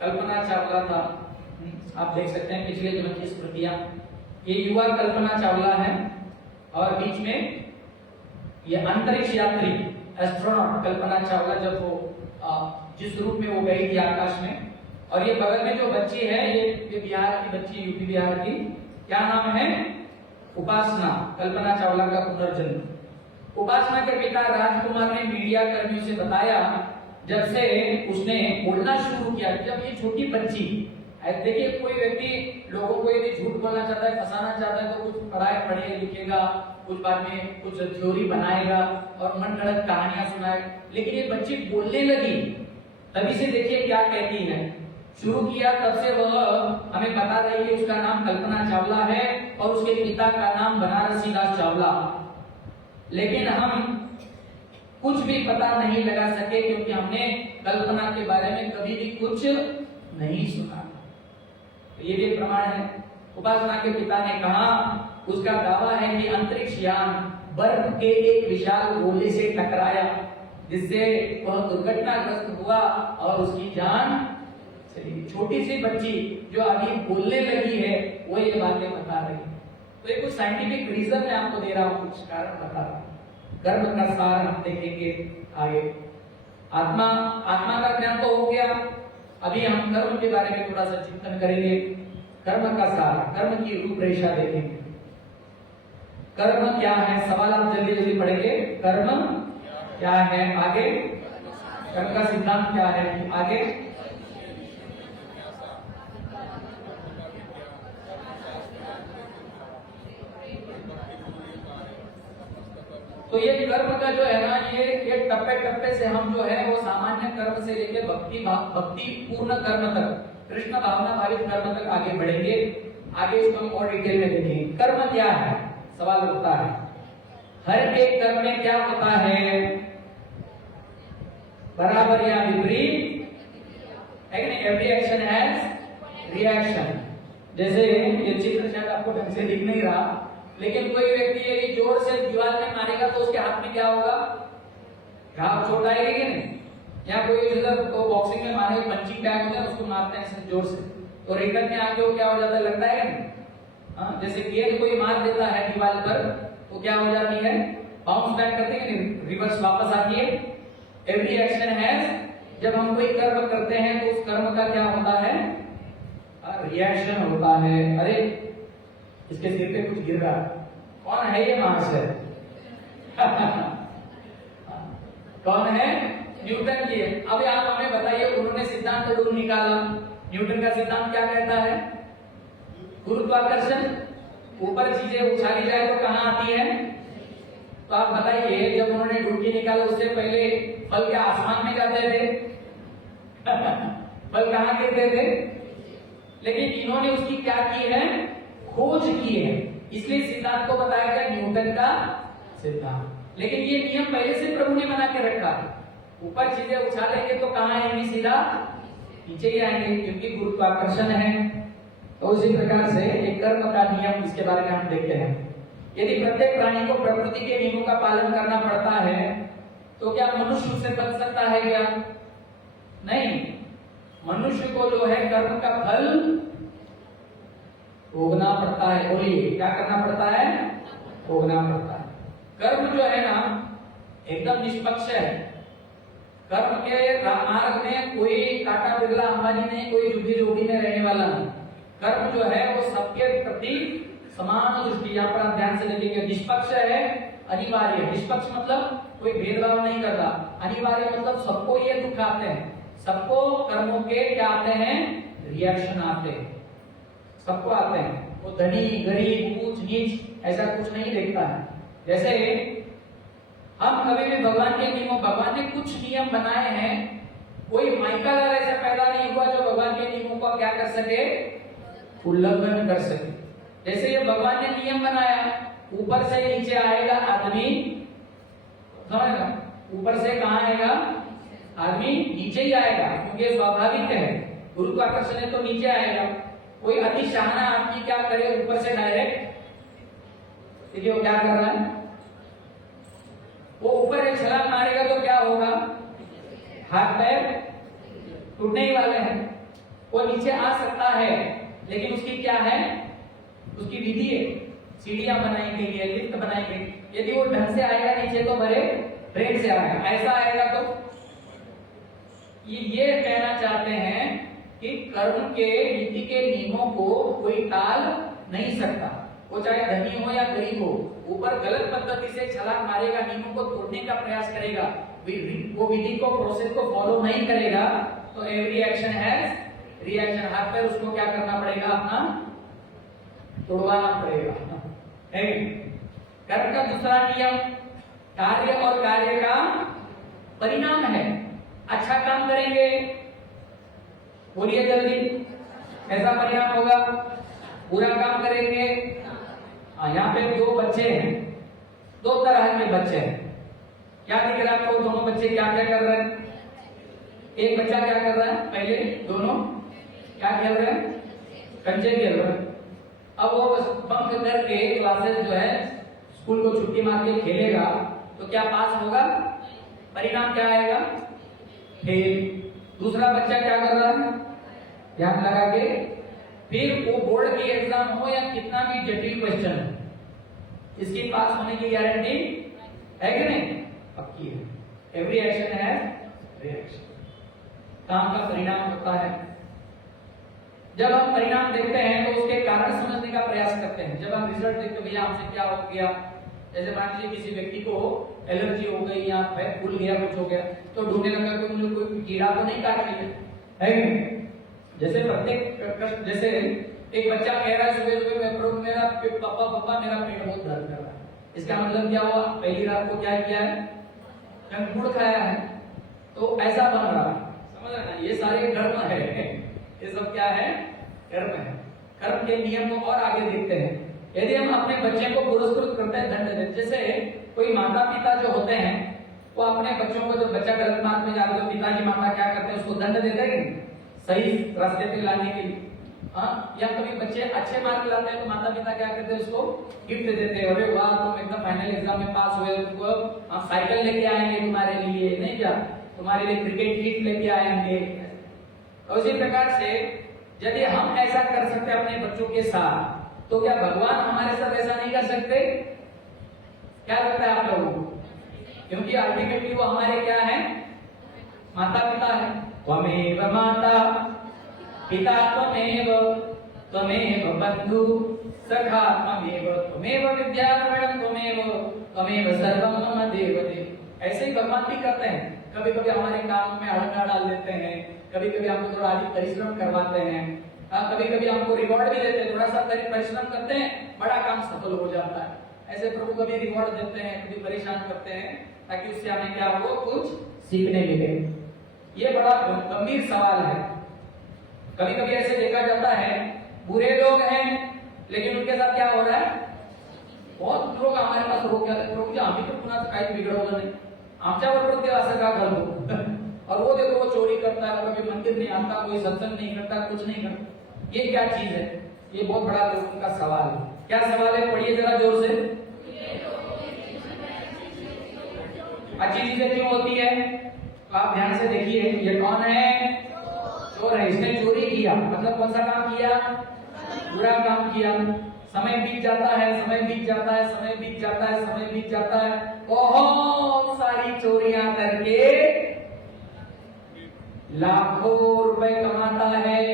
कल्पना चावला था। आप देख सकते हैं पिछले जन्म की स्मृतियां। ये युवा कल्पना चावला है और बीच में ये अंतरिक्ष यात्री एस्ट्रोनॉट कल्पना चावला, जब वो जिस रूप में वो गई थी आकाश में। और ये बगल में जो बच्ची है, ये बिहार की बच्ची, यूपी बिहार की, क्या नाम है, उपासना। कल्पना चावला का पुनर्जन्म। उपासना के पिता राजकुमार ने मीडिया कर्मियों से बताया जब से उसने बोलना शुरू किया। जब ये छोटी बच्ची, देखिए कोई व्यक्ति लोगों को यदि झूठ बोलना चाहता है, फंसाना चाहता है, तो कुछ पढ़े लिखेगा, कुछ बाद में कुछ थ्योरी बनाएगा और मन गढ़ंत कहानियां सुनाए। लेकिन ये बच्ची बोलने लगी, तभी से देखिए क्या कहती है। शुरू किया तब से वह हमें बता रही है उसका नाम कल्पना चावला है और उसके पिता का नाम बनारसी दास चावला। लेकिन हम कुछ भी पता नहीं लगा सके क्योंकि हमने कल्पना के बारे में कभी भी कुछ नहीं सुना। ये भी प्रमाण है। उपासना के पिता ने कहा, उसका दावा है कि अंतरिक्ष यान बर्फ के एक विशाल गोले से टकराया जिससे वह दुर्घटनाग्रस्त हुआ और उसकी जान चली। छोटी सी बच्ची जो अभी बोलने लगी है वो ये बातें बता रही है। तो ये कुछ साइंटिफिक रीजन मैं आपको दे रहा हूँ, कुछ कारण बता रहा हूँ। गर्भ का सार हम देखेंगे आगे। आत्मा का ज्ञान तो हो गया। अभी हम कर्म के बारे में थोड़ा सा चिंतन करेंगे। कर्म का सार, कर्म की रूपरेखा देखेंगे। कर्म क्या है, सवाल आप जल्दी जल्दी पढ़ेंगे। कर्म क्या है, आगे कर्म का सिद्धांत क्या है, आगे तो ये कर्म का जो है ना, ये टप्पे टप्पे से हम जो है वो सामान्य कर्म से लेकर भक्ति पूर्ण कर्म तक, कृष्ण भावना भावित कर्म तक आगे बढ़ेंगे। आगे इसको हम और डिटेल में देखेंगे। कर्म क्या है, सवाल उठता है। हर एक कर्म में क्या होता है, बराबर या विपरीत है कि नहीं। Every action has reaction. जैसे ये चित्र शायद आपको ढंग से दिख नहीं रहा, लेकिन कोई व्यक्ति यदि जोर से दीवार में मारेगा तो उसके हाथ में क्या होगा, घाव, चोट आएगी कि नहीं। या कोई तो बॉक्सिंग में मारे, पंचिंग बैग होता है, उसको मारते हैं जोर से, तो रिटर्न में आके वो क्या हो जाता है, लगता है कि नहीं। जैसे गेंद कोई मार देता है दीवार पर तो क्या हो जाती है, बाउंस बैक करते हैं, रिवर्स वापस आती है। एवरी एक्शन हैज, जब हम कोई कर्म करते हैं तो उस कर्म का क्या होता है, रिएक्शन होता है। अरे इसके सिर पे कुछ गिर रहा है, कौन है ये महाशय? कौन है? न्यूटन जी। अब आप हमें बताइए, उन्होंने सिद्धांत ढूंढ निकाला। न्यूटन का सिद्धांत क्या कहता है, गुरुत्वाकर्षण। ऊपर चीजें उछाली जाए तो कहां आती है। तो आप बताइए, जब उन्होंने ढूंढ के निकाला उससे पहले फल क्या आसमान में जाते थे? फल कहां गिरते थे? लेकिन इन्होंने उसकी क्या की है, खोज की है, इसलिए सिद्धांत को बताया गया न्यूटन का सिद्धांत। लेकिन ये नियम पहले से प्रभु ने बना के रखा। ऊपर चीजें उछालेंगे तो कहां आएंगे, सीधा नीचे ही आएंगे, क्योंकि गुरुत्वाकर्षण है। तो उसी प्रकार से एक कर्म का नियम, इसके बारे में हम देखते हैं। यदि प्रत्येक प्राणी को प्रकृति के नियमों का पालन करना पड़ता है तो क्या मनुष्य उससे बच सकता है क्या? नहीं। मनुष्य को जो है कर्म का फल भोगना पड़ता है। बोलिए, क्या करना पड़ता है? भोगना पड़ता है। कर्म जो है ना एकदम निष्पक्ष है। कर्म के मार्ग में कोई टाटा बिरला अंबानी नहीं, कोई झुग्गी झोपड़ी में रहने वाला नहीं। कर्म जो है वो सबके प्रति समान दृष्टि, यहाँ पर आप ध्यान से देखेंगे, निष्पक्ष है, अनिवार्य। निष्पक्ष मतलब कोई भेदभाव नहीं करता, अनिवार्य मतलब सबको ये दुख आते हैं, सबको कर्मों के क्या आते हैं, रिएक्शन आते हैं, सबको आते हैं। वो धनी गरीब ऊंच नीच ऐसा कुछ नहीं देखता है। जैसे हम कभी भी भगवान के नियमों, भगवान ने कुछ नियम बनाए हैं, कोई माइकल ऐसा पैदा नहीं हुआ जो भगवान के नियमों को क्या कर सके, उल्लंघन कर सके। जैसे ये भगवान ने नियम बनाया, ऊपर से नीचे आएगा आदमी, समझ, ऊपर से कहां आएगा, आदमी नीचे ही आएगा, क्योंकि स्वाभाविक है, गुरुत्वाकर्षण है तो नीचे आएगा। कोई अति शहाना आदमी क्या करे, ऊपर से डायरेक्ट, देखिए वो क्या कर रहा है, वो ऊपर एक छलांग मारेगा तो क्या होगा, हाथ पैर टूटने ही वाले हैं। वो नीचे आ सकता है, लेकिन उसकी क्या है, उसकी विधि है, सीढ़ियां बनाई गई है, लिफ्ट बनाई गई। यदि वो ढंग से आएगा नीचे तो बड़े ट्रेन से आएगा, ऐसा आएगा तो ये कहना चाहते हैं कि कर्म के नीति के नियमों को कोई टाल नहीं सकता। वो चाहे धनी हो या गरीब हो, ऊपर गलत पद्धति से छलांग मारेगा, नियमों को तोड़ने का प्रयास करेगा, वो विधि को, प्रोसेस को फॉलो नहीं करेगा, तो एवरी एक्शन हैज रिएक्शन। हाथ पर उसको क्या करना पड़ेगा, अपना तोड़वाना पड़ेगा। कर्म का दूसरा नियम कार्य और कार्य का परिणाम है। अच्छा काम करेंगे, बोलिए जल्दी, ऐसा परिणाम होगा। बुरा काम करेंगे, यहाँ पे दो बच्चे हैं, दो तरह के बच्चे हैं। क्या दिख रहा है आपको, दोनों बच्चे क्या क्या कर रहे हैं? एक बच्चा क्या कर रहा है, पहले दोनों क्या खेल रहे हैं, कंचे खेल रहे हैं। अब वो बंक करके क्लासेस जो है, स्कूल को छुट्टी मार के खेलेगा तो क्या पास होगा, परिणाम क्या आएगा, फेल। दूसरा बच्चा क्या कर रहा है, ध्यान लगा के, फिर वो बोर्ड की एग्जाम हो या कितना भी जटिल क्वेश्चन हो, इसकी पास होने की गारंटी है कि नहीं, पक्की है। Every action has reaction. काम का परिणाम होता है। जब हम परिणाम देखते हैं तो उसके कारण समझने का प्रयास करते हैं। जब हम रिजल्ट देखते भैया हमसे क्या हो गया, जैसे मान लीजिए किसी व्यक्ति को एलर्जी हो गई या फूल गया, कुछ हो गया, तो ढूंढने लगा कि मुझे कोई कीड़ा तो नहीं काट लिया है। जैसे प्रत्येक जैसे एक बच्चा कह रहा है सुबह सुबह मेरा पापा मेरा पेट बहुत दर्द कर रहा है, इसका मतलब क्या हुआ, पहली रात को क्या किया है, जंक फूड खाया है, तो ऐसा बन रहा है। समझ रहे ना, ये सारे कर्म है, ये सब क्या है, कर्म है। कर्म के नियम को और आगे देखते हैं। यदि हम अपने बच्चे को पुरस्कृत करते हैं, दंड देते, जैसे कोई माता पिता जो होते हैं वो अपने बच्चों को, जब बच्चा गलत मार्ग में जाता है तो पिताजी माता क्या करते हैं, उसको दंड देते हैं सही रास्ते पे लाने के लिए। हाँ, या कभी बच्चे अच्छे मार्क लाते हैं तो माता पिता क्या करते हैं, उसको गिफ्ट देते हैं, अरे वाह तुम एकदम फाइनल एग्जाम में पास हुए, तुमको हम साइकिल लेके आएंगे तुम्हारे लिए, नहीं क्या, तुम्हारे लिए क्रिकेट किट लेके आएंगे। और उसी प्रकार से यदि हम ऐसा कर सकते हैं अपने बच्चों के साथ, तो क्या भगवान हमारे साथ ऐसा नहीं कर सकते? क्या लगता है आप लोगों को? क्योंकि अल्टीमेटली वो हमारे क्या है, माता पिता है। त्वमेव माता पिता त्वमेव त्वमेव बंधु सखा त्वमेव विद्याधरणं त्वमेव सर्वं मम देवते। ऐसे ही भगवान भी करते हैं। कभी कभी हमारे काम में अड़ंगा डाल देते हैं, कभी कभी हमको थोड़ा अधिक परिश्रम करवाते हैं, कभी कभी हमको रिवॉर्ड भी देते हैं, थोड़ा सा परिश्रम करते हैं, बड़ा काम सफल हो जाता है। ऐसे प्रभु कभी रिवॉर्ड देते हैं, कभी परेशान करते हैं, ताकि उससे हमें क्या हो, कुछ सीखने मिले। ये बड़ा गंभीर सवाल है। कभी कभी ऐसे देखा जाता है, बुरे लोग हैं लेकिन उनके साथ क्या हो रहा है, बहुत लोग हमारे पास रोक जाते, आम्ही तर कुणाचं काही बिघडवलं नाही, आमच्याबरोबर ते असं का घडलं, और वो देखो वो चोरी करता है, कभी मंदिर नहीं आता, कोई सत्संग नहीं करता, कुछ नहीं करता। ये क्या चीज है? ये बहुत बड़ा लोगों का सवाल है। क्या सवाल है, पढ़िए जरा जोर से। अच्छी चीजें क्यों होती है, तो आप ध्यान से देखिए। ये कौन है, चोर है। इसने चोरी किया, मतलब कौन सा काम किया, बुरा काम किया। समय बीत जाता है, समय बीत जाता है, समय बीत जाता है, समय बीत जाता है, बहुत सारी चोरियां करके लाखों रुपए कमाता है,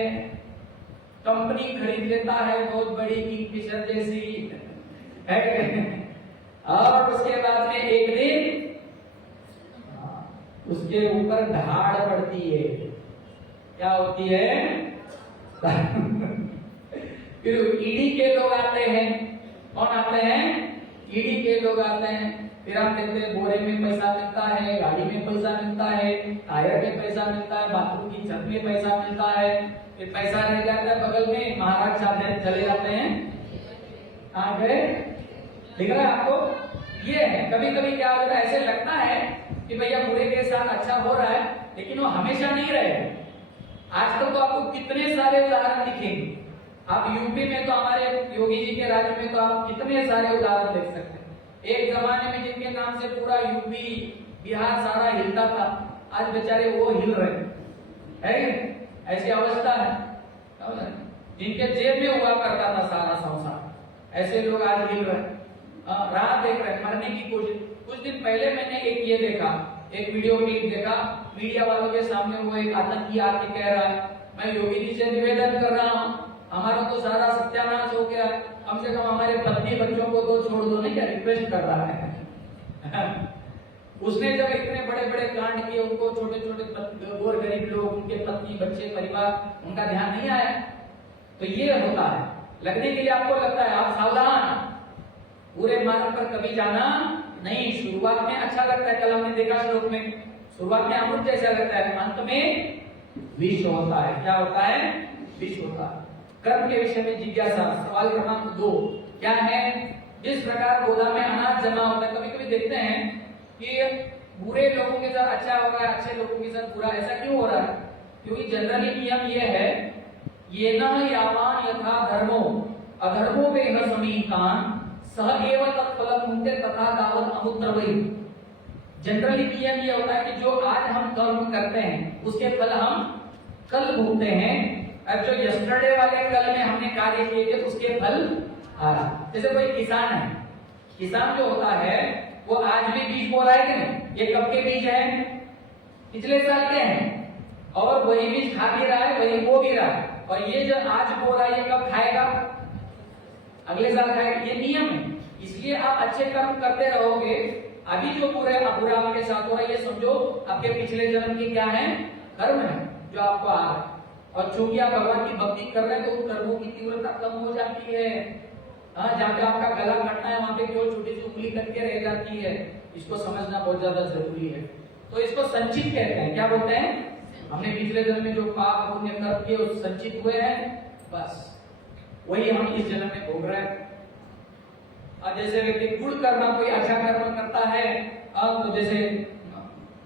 कंपनी खरीद लेता है बहुत बड़ी किंगफिशर जैसी है, और उसके बाद में एक दिन उसके ऊपर धाड़ पड़ती है। क्या होती है? फिर ईडी के लोग आते हैं। कौन आते हैं? ईडी के लोग आते हैं। फिर आप देखते हैं बोरे में पैसा मिलता है, गाड़ी में पैसा मिलता है, टायर में पैसा मिलता है, बाथरूम की छत में पैसा मिलता है, फिर पैसा रह जाता है बगल में, महाराज चाहते चले जाते हैं। आ गए, दिख रहा है आपको? ये है। कभी कभी क्या होता है, ऐसे लगता है कि भैया बुरे के साथ अच्छा हो रहा है, लेकिन वो हमेशा नहीं रहे। आजकल तो आपको कितने सारे उदाहरण दिखेंगे। आप यूपी में तो हमारे योगी जी के राज्य में तो आप कितने सारे उदाहरण देख सकते हैं। एक जमाने में जिनके नाम से पूरा यूपी बिहार सारा हिलता था, आज बेचारे वो हिल रहे हैं। ऐसी अवस्था है। जिनके जेब में हुआ करता था सारा संसार, ऐसे लोग आज हिल रहे हैं, राह देख रहे हैं, मरने की कोशिश। कुछ दिन पहले मैंने एक ये देखा, एक वीडियो क्लिप देखा, मीडिया वालों के सामने वो एक आतंकी आके कह रहा है, मैं योगी जी से निवेदन कर रहा हूँ, हमारा तो सारा सत्यानाश हो गया, कम से कम हमारे पत्नी बच्चों को तो छोड़ दो, नहीं क्या रिक्वेस्ट कर रहा है। उसने जब इतने बड़े बड़े कांड किए, उनको छोटे छोटे गोर गरीब लोग, उनके पत्नी बच्चे परिवार, उनका ध्यान नहीं आया। तो ये होता है। लगने के लिए आपको लगता है, आप सावधान, पूरे मार्ग पर कभी जाना नहीं। शुरुआत में अच्छा लगता है, कल हमने देखा श्लोक में, शुरुआत में अमृत जैसा लगता है, अंत में विष होता है। क्या होता है? विष होता है। कर्म के विषय में जिज्ञासा। सवाल क्रमांक 2 क्या है? जिस प्रकार गोदाम में अनाज जमा होता है, कभी कभी देखते हैं कि बुरे लोगों के साथ अच्छा हो रहा है, अच्छे लोगों के साथ बुरा। ऐसा क्यों हो रहा है? क्योंकि जनरली नियम ये है, ये न यावान यथा धर्मो अधर्मो में न समीकान सह एव तत्फलम मुक्ते तथा दावत अमुद्रवै। जनरली नियम ये होता है कि जो आज हम कर्म करते हैं उसके फल हम कल भोगते हैं। अब जो यस्टरडे वाले कल में हमने कार्य किए थे उसके फल आज। जैसे कोई किसान है, किसान जो होता है वो आज भी बीज बो रहा है कि नहीं? ये कब के बीज है? पिछले साल के हैं। और वही बीज खा भी रहा है, वही बो भी रहा है, और ये जो आज बो रहा है ये कब खाएगा? अगले साल खाएगा। ये नियम है। इसलिए आप अच्छे कर्म करते रहोगे। अभी जो बुरा आपके साथ हो रहा है ये समझो आपके पिछले जन्म की क्या है? कर्म है जो आपको आ रहा है। और चूंकि आप भगवान की भक्ति कर रहे हैं तो उन कर्मों की तीव्रता कम हो जाती है। हाँ, जहाँ पे आपका गला कटना है वहां पे केवल छोटी सी उंगली कट के रह जाती है। इसको समझना बहुत ज्यादा जरूरी है। तो इसको संचित कहते हैं। क्या बोलते हैं? हमने पिछले जन्म में जो पाप पुण्य कर्म किए वो संचित हुए हैं, बस वही हम इस जन्म में भोग रहे हैं। और जैसे व्यक्ति गुण कर्म, कोई अच्छा कर्म करता है, अब तो जैसे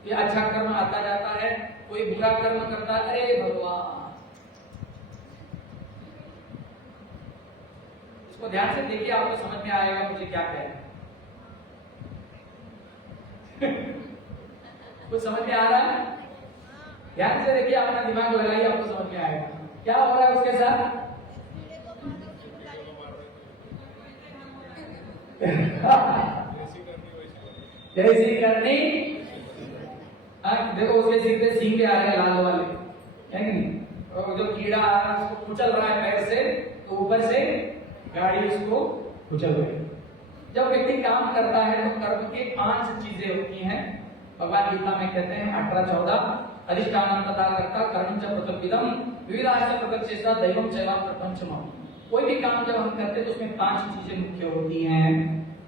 ये अच्छा कर्म आता जाता है, कोई बुरा कर्म करता है, अरे भगवान। इसको ध्यान से देखिए, आपको समझ में आएगा मुझे क्या कहना है। कुछ समझ में आ रहा है? ध्यान से देखिए, अपना दिमाग लगाइए, आपको समझ में आएगा क्या हो रहा है उसके साथ। जैसी करनी, देखो उसके सिर पे सींग आ रहे हैं लाल वाले, है कि नहीं? और जो कीड़ा आ रहा है उसको कुचल रहा है पैर से, तो ऊपर से गाड़ी उसको कुचल रही है। जब व्यक्ति काम करता है तो कर्म की 5 चीजें होती हैं। भगवान गीता में कहते हैं 18-14 अधिष्ठानं तथा कर्ता कर्म च प्रकृतिदम विविधाश्च प्रकृतिशेषा दैवम चैवाम प्रपंचमम्। कोई भी काम जब हम करते हैं तो उसमें 5 चीजें मुख्य होती हैं।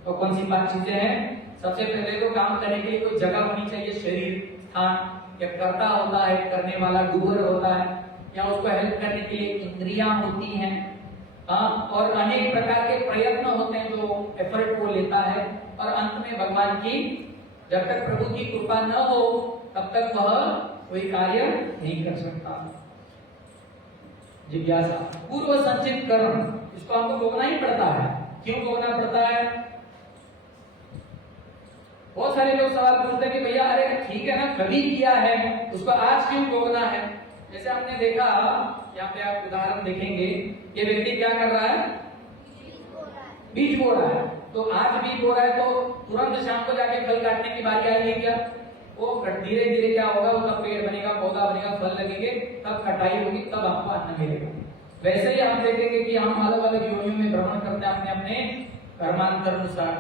तो कौन सी 5 चीजें हैं? सबसे पहले तो काम करने के लिए कोई जगह होनी चाहिए, शरीर, स्थान। एक कर्ता होता है, करने वाला डूअर होता है, या उसको हेल्प करने के लिए इंद्रियां होती हैं। और अनेक प्रकार के प्रयत्न होते हैं जो एफर्ट वो लेता है। और अंत में भगवान की, जब तक प्रभु की कृपा न हो तब तक वह कोई कार्य नहीं कर सकता। जिज्ञासा, पूर्व संचित कर्म, इसको हमको भोगना ही पड़ता है। क्यों भोगना पड़ता है? बहुत सारे लोग सवाल पूछते हैं कि भैया अरे ठीक है ना, कभी किया है, उसको आज क्यों भोगना है? जैसे हमने देखा, यहाँ पे आप उदाहरण देखेंगे, ये व्यक्ति क्या कर रहा है? बीज बो रहा है। तो आज बीज बो रहा है तो तुरंत शाम को जाके फल काटने की बारी आएगी क्या? वो धीरे धीरे क्या होगा, उसका पेड़ बनेगा, पौधा बनेगा, फल लगेंगे, तब कटाई होगी, तब आपको अन्न मिलेगा। वैसे ही हम देखेंगे कि हम अलग अलग योनियों में भ्रमण करते हैं अपने अपने कर्मांतर अनुसार।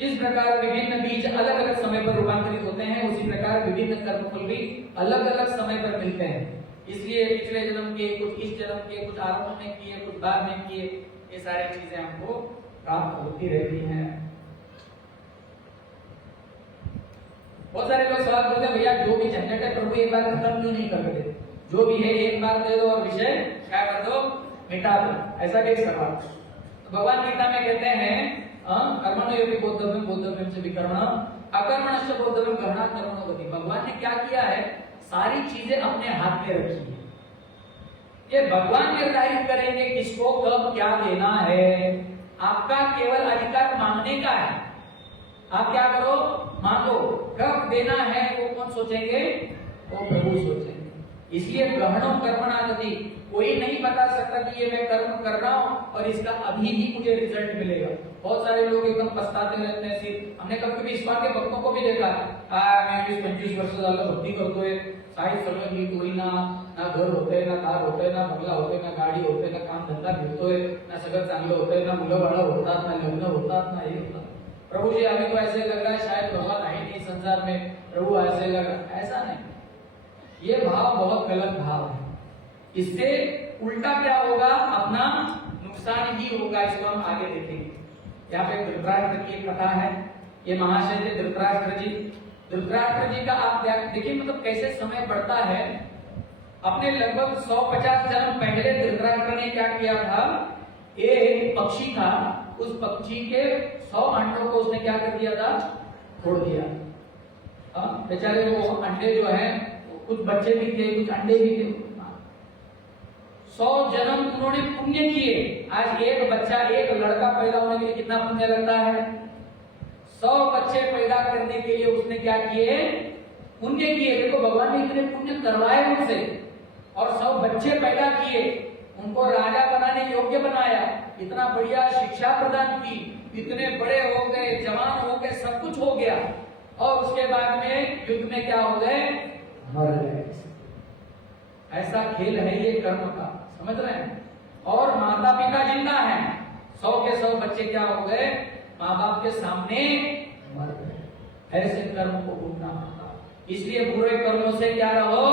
इस प्रकार विभिन्न बीज अलग अलग समय पर रूपांतरित होते हैं, उसी प्रकार विभिन्न कर्मफल भी अलग अलग समय पर मिलते हैं। इसलिए पिछले जन्म के, कुछ इस जन्म के, कुछ आरंभ में किए, कुछ बाद में किए, ये सारी चीजें हमको प्राप्त होती रहती हैं। बहुत सारे लोग सवाल पूछते हैं, भैया जो भी झंझट है प्रभु एक बार खत्म क्यों नहीं कर देते? जो भी है एक बार दे दो और विषय क्या कर दो, मिटा दो। ऐसा कैसे सवाल? तो भगवान गीता में कहते हैं कर्मणो योगी बोद्धव्यम बोद्धव्यम से विकर्मणम अकर्मणस्य बोद्धव्यम गहना कर्मणो गति। भगवान ने क्या किया है? सारी चीजें अपने हाथ में रखी है। ये भगवान निर्धारित करेंगे किसको कब क्या देना है। आपका केवल अधिकार मांगने का है। आप क्या करो, मांगो। कब देना है वो कौन सोचेंगे? वो प्रभु सोचेंगे। इसलिए ग्रहणों कर्मणा गति, कोई नहीं बता सकता कि ये मैं कर्म कर रहा हूं और इसका अभी ही मुझे रिजल्ट मिलेगा। बहुत सारे लोग एकदम पछताते रहते हैं। सिर्फ हमने कभी ईश्वर के भक्तों को भी देखा, मैं 20-25 वर्ष झालं भक्ती करतोय, काही सगळं नीट होईना, ना घर होतंय, ना कार होतंय, ना बंगला होतोय, ना गाडी होतंय, ना काम धंदा मिळतोय, ना सगळं चांगलं होतंय, ना मुलं बाळ होतात, ना लग्न होतात, ना हे होतात। प्रभु जी अभी तो ऐसे लग रहा है शायद भगवान है नहीं संसार में, प्रभु ऐसे लग रहा है। ऐसा नहीं, ये भाव बहुत गलत भाव है। इससे उल्टा क्या होगा, अपना नुकसान ही होगा। इसको हम आगे देखेंगे। यहाँ पे धृतराष्ट्र की कथा है। ये महाशय थे धृतराष्ट्र जी। धृतराष्ट्र जी का आप देखिए मतलब कैसे समय बढ़ता है। अपने लगभग 150 जन्म पहले धृतराष्ट्र ने क्या किया था, एक पक्षी था, उस पक्षी के 100 अंडों को उसने क्या कर दिया था, छोड़ दिया। बेचारे वो अंडे जो है, कुछ बच्चे भी थे, कुछ अंडे भी थे। 100 जन्म उन्होंने पुण्य किए। आज एक बच्चा, एक लड़का पैदा होने के लिए कितना पुण्य लगता है? 100 बच्चे पैदा करने के लिए उसने क्या किए, पुण्य किए। देखो भगवान ने इतने पुण्य करवाए उनसे, और 100 बच्चे पैदा किए, उनको राजा बनाने योग्य बनाया, इतना बढ़िया शिक्षा प्रदान की, इतने बड़े हो गए, जवान हो गए, सब कुछ हो गया, और उसके बाद में युद्ध में क्या हो गए, मर गए। ऐसा खेल है ये कर्म का, समझ रहे हैं। और माता पिता जिंदा हैं, 100 के 100 बच्चे क्या हो गए, माँ बाप के सामने मर गए। ऐसे कर्म को भोगना पड़ता, इसलिए बुरे कर्मों से क्या रहो,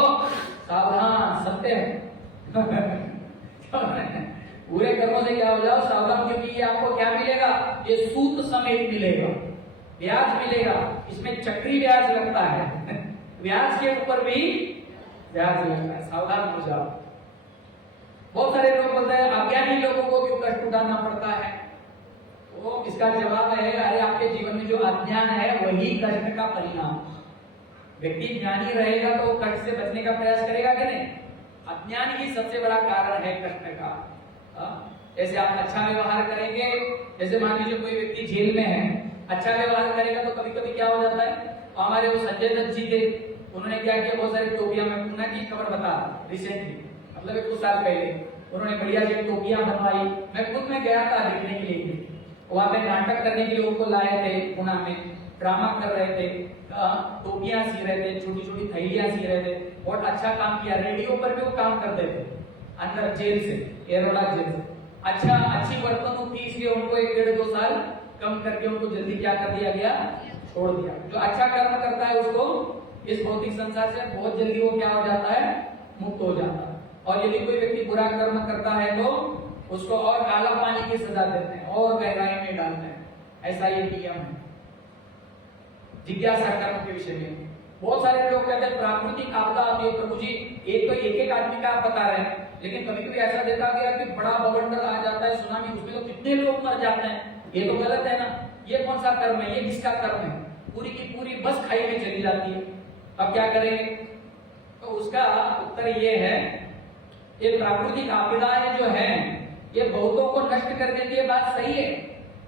सावधान। सत्य है बुरे कर्मों से क्या हो जाओ, सावधान, क्योंकि ये आपको क्या मिलेगा, ये सूत समेत मिलेगा, ब्याज मिलेगा, इसमें चक्री ब्याज लगता है ब्याज के ऊपर भी ब्याज लगता है, सावधान हो जाओ। बहुत सारे लोग बोलते हैं अज्ञानी लोगों को क्यों कष्ट उठाना पड़ता है, तो इसका जवाब है, अरे आपके जीवन में जो अज्ञान है वही कष्ट का परिणाम। व्यक्ति ज्ञानी रहेगा तो कष्ट से बचने का प्रयास करेगा कि नहीं, अज्ञान ही सबसे बड़ा कारण है कष्ट का। जैसे आप अच्छा व्यवहार करेंगे, जैसे मान लीजिए कोई व्यक्ति जेल में है, अच्छा व्यवहार करेगा तो कभी कभी क्या हो जाता है, तो हमारे वो संजय दत्त जी थे, उन्होंने क्या किया, बहुत सारी टोपियां, मैं पुणे की खबर बता रिसेंटली, मतलब 1 साल पहले उन्होंने बढ़िया जी टोपियां बनवाई, मैं खुद में गया था देखने के लिए, वहां पे नाटक करने के लिए उनको लाए थे, पुणे में ड्रामा कर रहे थे, टोपियां सी रहे थे, छोटी छोटी थैलियां सी रहे थे, बहुत अच्छा काम किया। रेडियो पर भी वो काम करते थे अंदर जेल से, एरोला जेल से, अच्छा अच्छी वर्तन थी, इसलिए उनको 1 डेढ़ 2 साल कम करके उनको जल्दी क्या कर दिया गया, छोड़ दिया। जो अच्छा कर्म करता है उसको इस भौतिक संसार से बहुत जल्दी वो क्या हो जाता है, मुक्त हो जाता है। और यदि कोई व्यक्ति बुरा कर्म करता है तो उसको और काला पानी की सजा देते हैं और गहराई में डालते हैं, ऐसा ये नियम है। जिज्ञासा कर्म के विषय में बहुत सारे लोग कहते हैं प्राकृतिक आपदा आती है, प्रभु जी एक तो एक आदमी का आप बता रहे हैं, लेकिन कभी कभी ऐसा देखा गया कि बड़ा बवंडर आ जाता है, सुनामी, उसमें तो कितने लोग मर जाते हैं, ये तो गलत है ना। ये कौन सा कर्म है, ये किसका कर्म है, पूरी की पूरी बस खाई में चली जाती है, अब क्या करेंगे। तो उसका उत्तर ये है, ये प्राकृतिक आपदाएं जो है ये बहुतों को नष्ट कर देती है, बात सही है,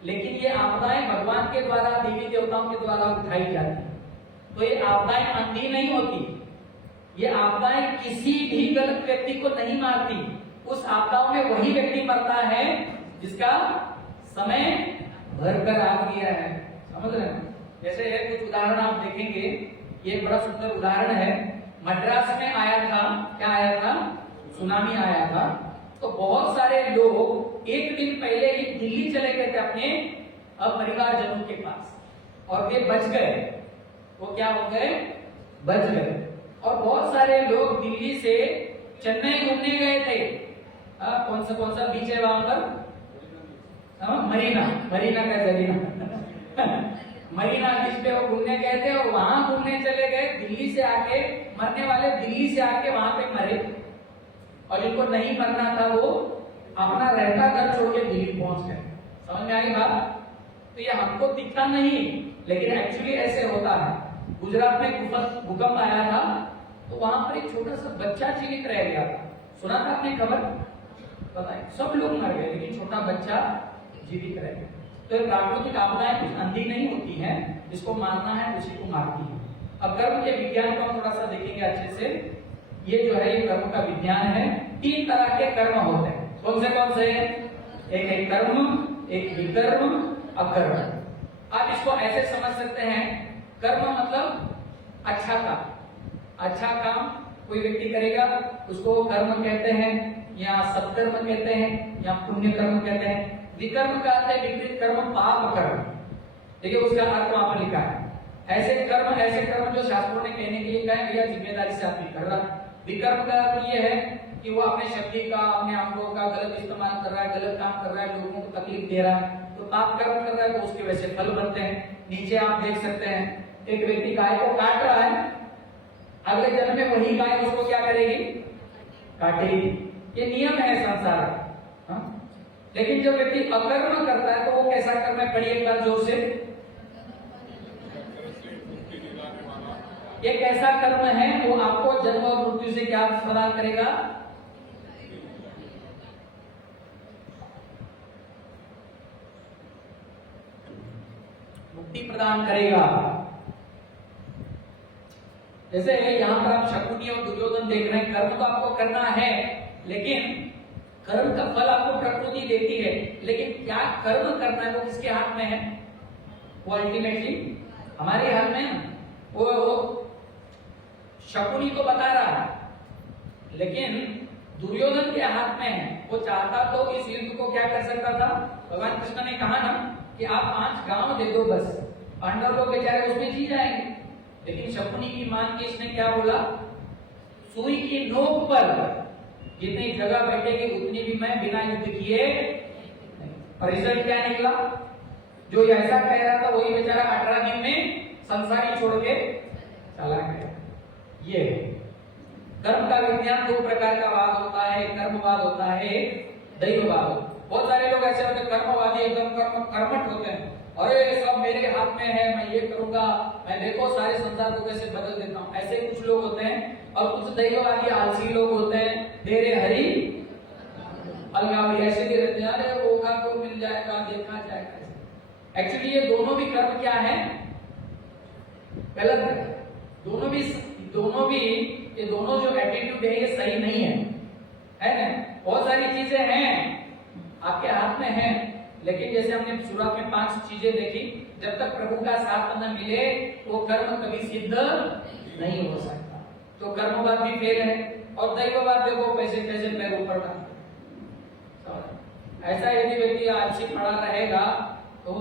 लेकिन ये आपदाएं भगवान के द्वारा, देवी देवताओं के द्वारा उठाई जाती है। तो ये आपदाएं अंधी नहीं होती, ये आपदाएं किसी भी गलत व्यक्ति को नहीं मारती, उस आपदाओं में वही व्यक्ति मरता है जिसका समय भर कर आ गया है, समझ रहे हैं। जैसे कुछ उदाहरण आप देखेंगे, ये बड़ा सुंदर उदाहरण है, मद्रास में आया था, क्या आया था, सुनामी आया था, तो बहुत सारे लोग 1 दिन पहले ही दिल्ली चले गए थे अपने परिवारजनों के पास, और वे बच गए, वो क्या हो गए, बच गए। और बहुत सारे लोग दिल्ली से चेन्नई घूमने गए थे, कौन सा बीच है वहां पर, मरीना का जरीना मरीना बीच पे वो घूमने गए थे, और वहां घूमने चले गए, दिल्ली से आके मरने वाले दिल्ली से आके वहां पे मरे, और जिनको नहीं मरना था वो अपना रहता घर छोड़ के दिल्ली पहुंच गए। समझ में आई बात। तो ये हमको दिखा नहीं, लेकिन एक्चुअली ऐसे होता है। गुजरात में भूकंप आया था, तो वहां पर एक छोटा सा बच्चा जीवित रह गया था, सुना था आपने खबर, बताए, सब लोग मर गए लेकिन छोटा बच्चा जीवित रह गया। तो प्राकृतिक आपदाएं कुछ अंधी नहीं होती हैं, जिसको मारना है उसी को मारती है। अब कर्म के विज्ञान को हम थोड़ा सा देखेंगे अच्छे से। ये जो है ये कर्म का विज्ञान है। 3 तरह के कर्म होते हैं, कौन से एक कर्म, एक विकर्म, अकर्म। आप इसको ऐसे समझ सकते हैं, कर्म मतलब अच्छा काम, अच्छा काम कोई व्यक्ति करेगा उसको कर्म कहते हैं, या सत्कर्म कहते हैं, या पुण्य कर्म कहते हैं। विकर्म का अर्थ है विपरीत कर्म, पाप कर्म। देखिए उसका अर्थ वहां पर लिखा है, ऐसे कर्म जो शास्त्रों ने कहने के लिए कहा है, भैया जिम्मेदारी से आदमी कर रहा। विकर्म का अर्थ ये है कि वो अपने शक्ति का, अपने अंगों का गलत इस्तेमाल कर रहा है, गलत काम कर रहा है, लोगों को तकलीफ दे रहा है, तो पाप कर्म कर रहा है, तो उसके वैसे फल बनते हैं। नीचे आप देख सकते हैं, एक व्यक्ति गाय को काट रहा है, अगले जन्म में वही गाय उसको क्या करेगी, काटेगी। ये नियम है संसार का। लेकिन जो व्यक्ति अकर्म करता है तो वो कैसा कर्म है, पढ़िए एक बार जोर से। ये कैसा कर्म है, वो आपको जन्म और मृत्यु से क्या प्रदान करेगा, मुक्ति प्रदान करेगा। जैसे यहां पर आप शकुनी और दुर्योधन देख रहे हैं, कर्म तो आपको करना है, लेकिन कर्म का फल आपको प्रकृति देती है, लेकिन क्या कर्म करना है वो किसके हाथ में है, वो अल्टीमेटली हमारे हाथ में है। वो शकुनी को बता रहा है लेकिन दुर्योधन के हाथ में है, वो चाहता तो इस युद्ध को क्या कर सकता था। भगवान कृष्ण ने कहा ना कि आप 5 गांव दे दो बस, पांडव लोग बेचारे उसमें जी जाएंगे। लेकिन शकुनी की मान के इसने क्या बोला, सुई की नोक पर जितनी जगह बैठेगी उतनी भी मैं बिना युद्ध किए। और रिजल्ट क्या निकला, जो ऐसा कह रहा था वही बेचारा 18 दिन में संसारी छोड़ के चला गया। ये कर्म का विज्ञान 2 प्रकार का वाद होता है, कर्मवाद होता है, दैववाद। बहुत सारे लोग ऐसे होते हैं कर्मवादी, एकदम कर्मठ होते हैं, अरे सब मेरे हाथ में है, मैं ये करूंगा, मैं देखो सारे संसार को कैसे बदल देता हूँ। ऐसे कुछ लोग होते हैं। और कुछ दैववादी आलसी लोग होते हैं, तेरे हरि अलगावरी, ऐसे भी रहते हैं, अरे होगा तो मिल जाएगा, देखा जाएगा। एक्चुअली ये दोनों भी कर्म क्या है, गलत है। दोनों भी ये दोनों जो एटीट्यूड है ये सही नहीं है ना। बहुत सारी चीजें हैं आपके हाथ में हैं, लेकिन जैसे हमने शुरुआत में 5 चीजें देखी, जब तक प्रभु का साथ न मिले वो कर्म कभी सिद्ध नहीं हो सकता। तो कर्मवाद भी फेल है। और दैववाद देखो पैसे कैसे पैर ऊपर डालते। ऐसा यदि व्यक्ति आलसी पड़ा रहेगा तो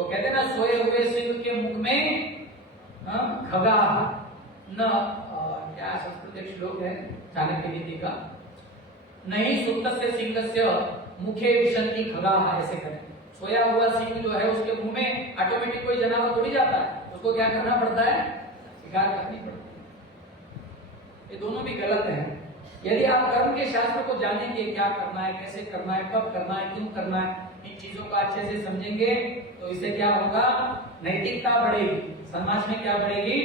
कहते ना, सोए हुए सिंह के मुख में खगा न, क्या संस्कृत एक श्लोक है चाणक्य नीति का, नहीं सुप्तस्य सिंहस्य मुखे विशंति खगा, ऐसे करें। सोया हुआ सिंह जो है उसके मुंह में ऑटोमेटिक कोई जानवर थोड़ी जाता है, उसको क्या करना पड़ता है, शिकार करनी पड़ती है। ये दोनों भी गलत है। यदि आप कर्म के शास्त्र को जानेंगे, क्या करना है, कैसे करना है, कब करना है, क्यों करना है, इन चीजों को अच्छे से समझेंगे तो इससे क्या होगा, नैतिकता बढ़ेगी। समाज में क्या बढ़ेगी,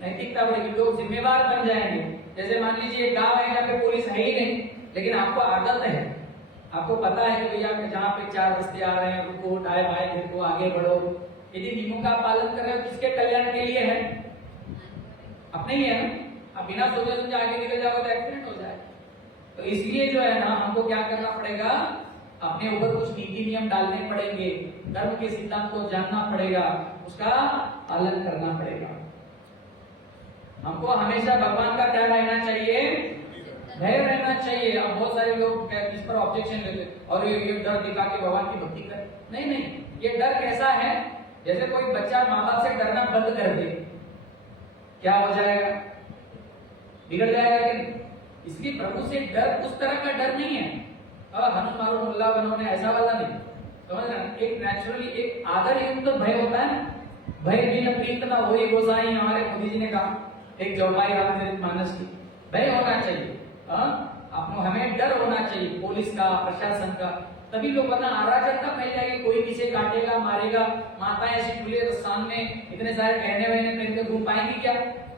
नैतिकता बढ़ेगी, लोग जिम्मेवार बन जाएंगे। जैसे मान लीजिए एक गांव है जहाँ पे पुलिस है ही नहीं, लेकिन आपको आदत है, आपको पता है कि भैया जहाँ पे 4 रस्ते आ रहे हैं, रुको, दाएं बाएं देखो, आगे बढ़ो। यदि नियमों का पालन कर रहे हो, किसके कल्याण के लिए है, अपने लिए है। अब बिना सोचे समझे आगे निकल जाओगे तो एक्सीडेंट हो जाएगा। तो इसलिए जो है ना, हमको क्या करना पड़ेगा, अपने ऊपर कुछ नीति नियम डालने पड़ेंगे, धर्म के सिद्धांत को जानना पड़ेगा, उसका पालन करना पड़ेगा। हमको हमेशा भगवान का क्या रहना चाहिए, भय रहना चाहिए। अब बहुत सारे लोग इस पर ऑब्जेक्शन लेते और ये डर दिखा के भगवान की भक्ति कर, नहीं, ये डर कैसा है, जैसे कोई बच्चा माँ बाप से डरना बंद कर दे, क्या हो जाएगा, बिगड़ जाएगा कि नहीं। इसलिए प्रभु से डर उस तरह का डर नहीं है, हनुमान मुल्ला बनोने ऐसा वाला नहीं, समझ रहे। एक नेचुरली एक आदर युक्त भय होता है ना, भय बिन प्रीत न होई गोसाई, हमारे मोदी जी ने कहा एक चौपाई रामचरितमानस की। भय होना चाहिए, आपको हमें डर होना चाहिए पुलिस का, प्रशासन का, तभी लोग वरना अराजकता फैल जाएगी, कोई किसे काटेगा, मारेगा। माताएं ऐसी खुले स्थान में इतने सारे गहने वहने पहन के घूम पाएंगी क्या,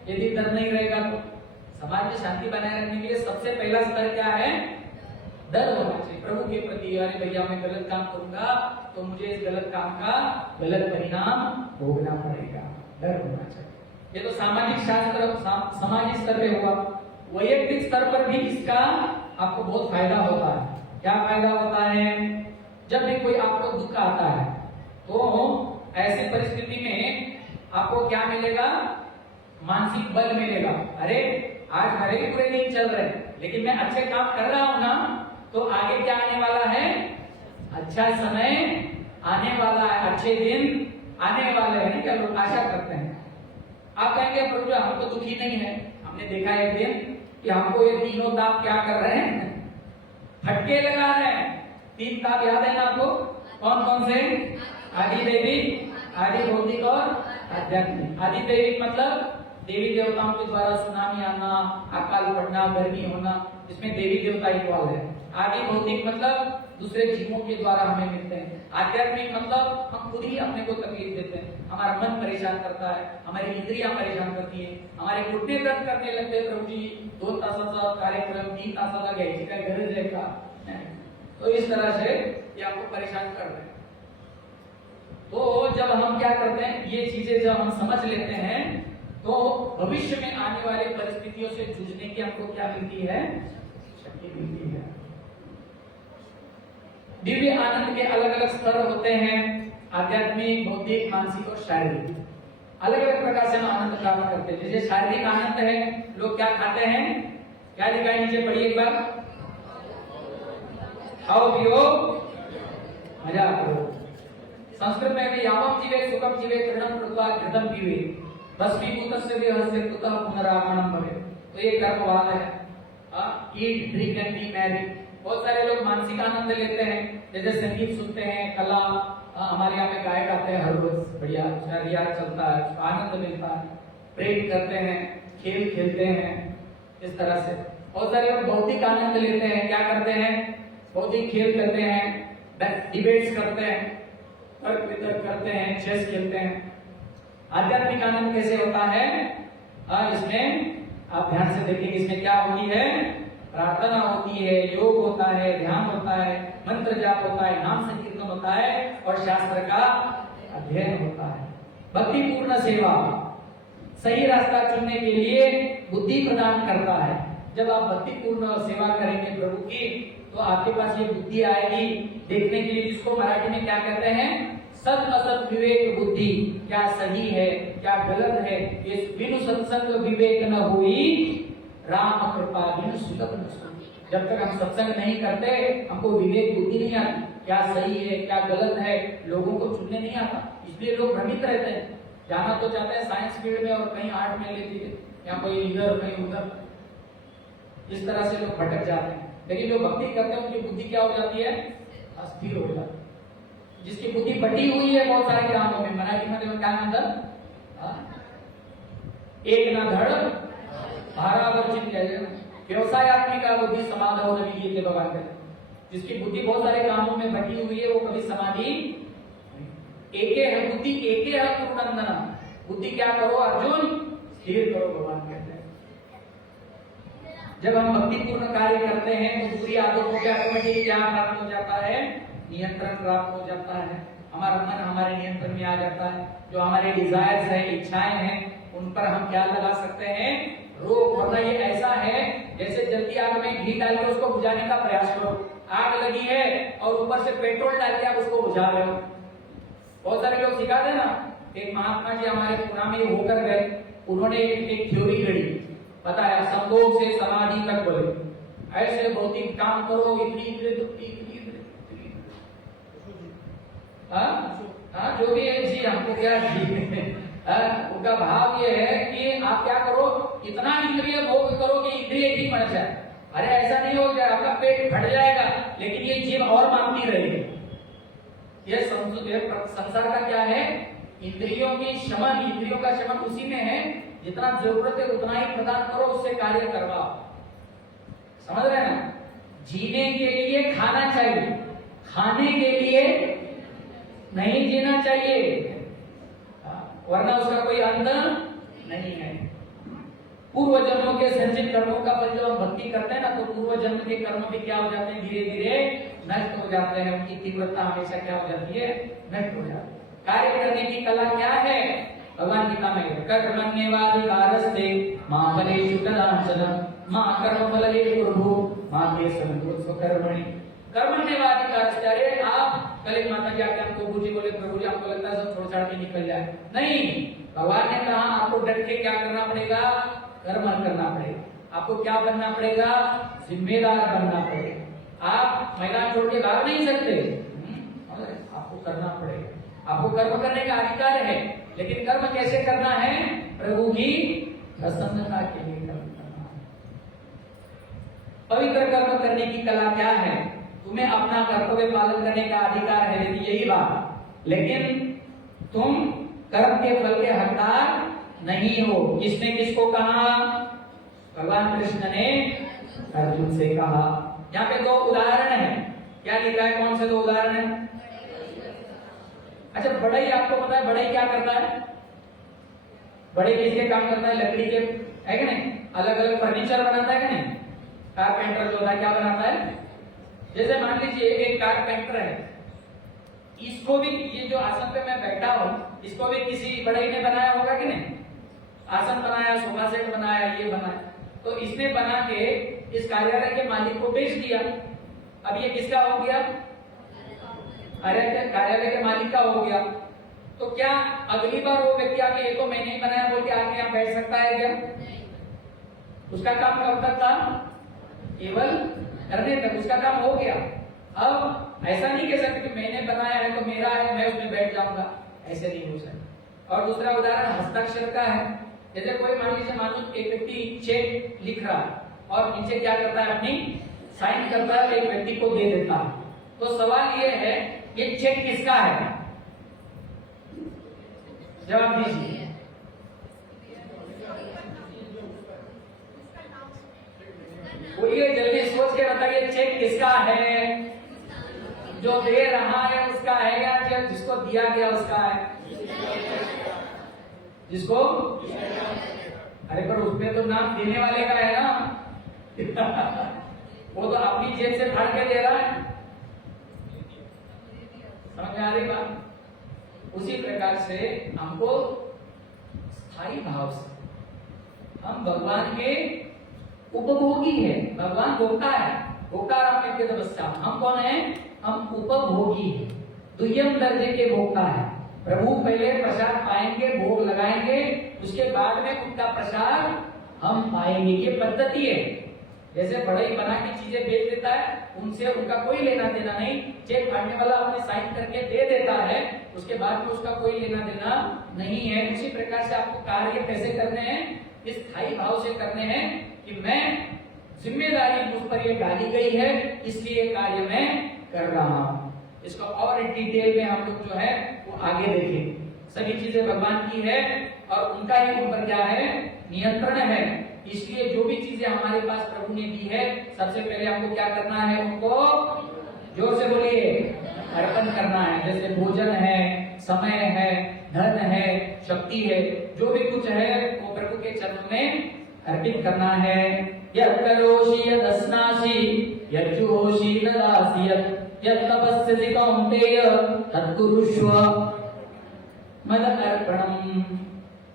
यदि डर नहीं रहेगा तो। समाज में शांति बनाए रखने के लिए सबसे पहला स्तर क्या है, डर होना चाहिए प्रभु के प्रति। अरे भैया मैं गलत काम करूंगा तो मुझे इस गलत काम का गलत परिणाम भोगना पड़ेगा, डर होना चाहिए। ये तो सामाजिक शास्त्र सामाजिक स्तर पे हुआ। वैयक्तिक स्तर पर भी इसका आपको बहुत फायदा होता है। क्या फायदा होता है, जब भी कोई आपको दुख आता है तो ऐसी परिस्थिति में आपको क्या मिलेगा, मानसिक बल मिलेगा। अरे आज भले ही पूरे दिन चल रहे लेकिन मैं अच्छे काम कर रहा हूं ना, तो आगे क्या आने वाला है, अच्छा समय आने वाला है, अच्छे दिन आने वाले हैं, क्या लोग आशा करते हैं। आप कहेंगे प्रभु हम तो दुखी नहीं है, हमने देखा एक दिन कि हमको ये तीनों ताप क्या कर रहे हैं, फटके लगा रहे हैं। 3 ताप याद है ना आपको, कौन कौन से, आदि दैविक, आदि भौतिक और आध्यात्मिक। आदि दैविक मतलब देवी देवताओं के द्वारा सुनामी आना, अकाल पड़ना, गर्मी होना, इसमें देवी देवता इन्वॉल्व है। आदि भौतिक मतलब दूसरे जीवों के द्वारा हमें मिलते हैं। आध्यात्मिक मतलब हम खुद ही अपने को तकलीफ देते हैं, हमारा मन परेशान करता है, हमारी इंद्रियां परेशान करती है, हमारे घुटने दर्द करने लगते हैं। प्रभु जी 2 तासाचा कार्यक्रम 3 तासाला घ्यायची काय गरज आहे का। तो इस तरह से ये आपको परेशान कर रहे हैं। तो जब हम क्या करते हैं, ये चीजें जब हम समझ लेते हैं तो भविष्य में आने वाली परिस्थितियों से जूझने की हमको क्या मिलती है, शक्ति मिलती है। दिव्य आनंद के अलग अलग स्तर होते हैं, आध्यात्मिक, भौतिक, मानसिक और शारीरिक। अलग अलग प्रकार से हम आनंद प्राप्त करते हैं। जैसे शारीरिक आनंद है, लोग क्या खाते हैं, क्या लिखा है नीचे, पढ़िए एक बार। खाओ पियो मजा करो। संस्कृत में भी यावम जीवे सुखम जीवे तृणम कृत्वा घृतम पीवे भस्मीभूतस्य देहस्य कुतः पुनरागमनम भवे। तो ये कर्मवाद है। Eat drink and B Mary. बहुत सारे लोग मानसिक आनंद लेते हैं, जैसे संगीत सुनते हैं, कला, हमारे यहाँ पे गायक आते हैं हर रोज, बढ़िया रियाज चलता है, आनंद मिलता है, प्रेम करते हैं, खेल खेलते हैं, इस तरह से। बहुत सारे लोग भौतिक आनंद लेते हैं, क्या करते हैं, भौतिक खेल करते हैं, डिबेट्स करते हैं, तर्क वितर्क करते हैं, चेस खेलते हैं। आध्यात्मिक आनंद कैसे होता है? इसमें आप ध्यान से देखेंगे, इसमें क्या होती है, प्रार्थना होती है, योग होता है, ध्यान होता है, मंत्र जाप होता है, नाम संकीर्तन होता है और शास्त्र का अध्ययन होता है। भक्ति पूर्ण सेवा सही रास्ता चुनने के लिए बुद्धि प्रदान करता है। जब आप भक्ति पूर्ण सेवा करेंगे प्रभु की, तो आपके पास ये बुद्धि आएगी देखने के लिए, जिसको मराठी में क्या कहते हैं, सत असत विवेक बुद्धि, क्या सही है क्या गलत है, ये बिनु सत्संग विवेक न हुई राम कृपा बिनु सुलभ न सुनी। जब तक हम सत्संग नहीं करते, हमको विवेक बुद्धि नहीं आती, क्या सही है क्या गलत है, लोगों को चुनने नहीं आता। इसलिए लोग भ्रमित रहते हैं, जाना तो चाहते हैं साइंस फील्ड में और कहीं आर्ट में ले लीजिए, या कोई इधर कहीं उधर, इस तरह से लोग भटक जाते हैं। लेकिन जो भक्ति करते हैं उनकी बुद्धि क्या हो जाती है, अस्थिर हो जाती है। जिसकी बुद्धि बटी हुई है बहुत सारे कामों में, मराठी में क्या नाम, एक ना धड़ भारावर चिन्ह, व्यवसायत्मिका बुद्धि समाधव नवी ये भगवान कहते हैं। जिसकी बुद्धि बहुत सारे कामों में बटी हुई है, वो कभी समाधि एके है बुद्धि, एके है पूर्णंदना। बुद्धि क्या करो अर्जुन, स्थिर करो, भगवान कहते हैं। जब हम भक्ति पूर्ण कार्य करते हैं तो पूरी आदतों के ऑटोमेटिक क्या प्राप्त हो जाता है, नियंत्रण प्राप्त हो जाता है। हमारा मन हमारे नियंत्रण में आ जाता है। जो हमारे डिजायर्स है, इच्छाएं हैं, उन पर हम क्या लगा सकते हैं, रोक। वरना ये ऐसा है जैसे जल्दी आग में घी डाल के उसको बुझाने का प्रयास करो, आग लगी है और ऊपर से पेट्रोल डाल के आप उसको बुझा रहे हो। बहुत सारे लोग सिखाते ना, एक महात्मा जी हमारे पुणे में होकर गए, उन्होंने एक थ्योरी गढ़ी, बताया संभोग से समाधि तक बोले, ऐसे भौतिक काम करो, इतनी जो भी है जी, हमको क्या उनका भाव ये है कि आप क्या करो, इतना इंद्रिय भोग करो कि इंद्रिय ही मर जाए। अरे ऐसा नहीं हो जाए, आपका पेट फट जाएगा, लेकिन ये जीव और मांगती रहेगी। ये संसार का क्या है, इंद्रियों की शमन, इंद्रियों का शमन उसी में है, जितना जरूरत है उतना ही प्रदान करो, उससे कार्य करवाओ। समझ रहे हैं ना? जीने के लिए खाना चाहिए, खाने के लिए नहीं जीना चाहिए, वरना उसका कोई अंत नहीं है। पूर्व जन्मों के संचित कर्मों का फल जब हम भक्ति करते हैं ना, तो पूर्व जन्म के कर्म भी क्या हो जाते हैं, धीरे धीरे नष्ट हो जाते हैं। उनकी तीव्रता हमेशा क्या हो जाती है, नष्ट हो जाती है। कार्य करने की कला क्या है, भगवान गीता में कर्मण्येवाधिकारस्ते मा फलेषु कदाचन मा कर्मफलहेतु प्रभु मा ते संगोत्सव स्वकर्मणि। कर्मण्येवाधिकारस्ते, अरे आप कल एक माता जी आके हमको गुरुजी बोले, प्रभु जी हमको लगता है सब छोड़ छाड़ के निकल जाए, नहीं, भगवान ने कहा आपको डट के क्या करना पड़ेगा, कर्म करना पड़ेगा। आपको क्या बनना पड़ेगा, जिम्मेदार बनना पड़ेगा। आप मैदान छोड़ के भाग नहीं सकते, आपको करना पड़ेगा। आपको कर्म करने का अधिकार है, लेकिन कर्म कैसे करना है, प्रभु की प्रसन्नता के लिए कर्म करना है। पवित्र कर्म करने की कला क्या है, तुम्हें अपना कर्तव्य पालन करने का अधिकार है, लेकिन यही बात, लेकिन तुम कर्म के फल के हकदार नहीं हो। किसने किसको कहा, भगवान कृष्ण ने अर्जुन से कहा। यहाँ पे दो उदाहरण है, क्या लिखा है, कौन से दो उदाहरण है? अच्छा, बढ़ई आपको पता है, बढ़ई क्या करता है, बढ़ई किसके काम करता है, लकड़ी के, है कि नहीं, अलग अलग फर्नीचर बनाता है कि नहीं। कारपेंटर जो होता है क्या बनाता है, जैसे मान लीजिए एक कारपेंटर है, इसको भी, ये जो आसन पे मैं बैठा हूं, इसको भी किसी बढ़ई ने बनाया होगा कि नहीं, आसन बनाया, सोफा सेट बनाया, ये बनाया, तो इसने बना के इस कार्यालय के मालिक को बेच दिया। अब ये किसका हो गया, अरे कार्यालय के मालिक का हो गया। तो क्या अगली बार वो व्यक्ति आके ये तो मैंने ही बनाया बोल के आके यहाँ बैठ सकता है क्या? उसका काम कब तक था? केवल करने तक, उसका काम हो गया। अब ऐसा नहीं कह सकते कि मैंने बनाया है तो मेरा है, मैं उसमें बैठ जाऊंगा, ऐसे नहीं हो सकता। और दूसरा उदाहरण हस्ताक्षर का है। जैसे कोई मान लीजिए मानो एक व्यक्ति चेक लिख रहा है और नीचे क्या करता है, अपनी साइन करता है, एक व्यक्ति को दे देता है। तो सवाल ये है, ये चेक किसका है? जवाब दीजिए। बोलिए जल्दी सोच के बताइए, चेक किसका है? जो दे रहा है उसका है या जिसको दिया गया उसका है? जिसको, अरे पर उसमें तो नाम देने वाले का है ना। वो तो अपनी जेब से फाड़ के दे रहा है। समझ में आ रही बात? उसी प्रकार से हमको स्थायी भाव से हम भगवान के उपभोगी है। भगवान भोक्ता है, भोक्ताराम तपस्या। हम कौन है? हम उपभोगी है, दुय्यम दर्जे के भोक्ता है। प्रभु पहले प्रसाद पाएंगे, भोग लगाएंगे, उसके बाद में उनका प्रसाद हम पाएंगे। ये पद्धति है। जैसे बढ़ई बना की चीजें बेच देता है, उनसे उनका कोई लेना देना नहीं। चेक फाड़ने वाला अपने साइन करके दे देता है, उसके बाद में उसका कोई लेना देना नहीं है। उसी प्रकार से आपको कार्य कैसे करने हैं? इस स्थायी भाव से करने हैं कि मैं जिम्मेदारी मुझ पर ये डाली गई है, इसलिए कार्य मैं कर रहा हूं। इसको और डिटेल में हम लोग जो है वो आगे देखें। सभी चीजें भगवान की है और उनका ही उन पर क्या है? नियंत्रण है। इसलिए जो भी चीजें हमारे पास प्रभु ने दी है, सबसे पहले हमको क्या करना है? उनको जोर से बोलिए, अर्पण करना है। जैसे भोजन है, समय है, धन है, शक्ति है, जो भी कुछ है वो प्रभु के चरणों में अर्पित करना है। यत् करोषि यदस्नासि यज्जुहोषि ददासि यत् तपस्यसि कौन्तेय तत्कुरुष्व मद अर्पणम्।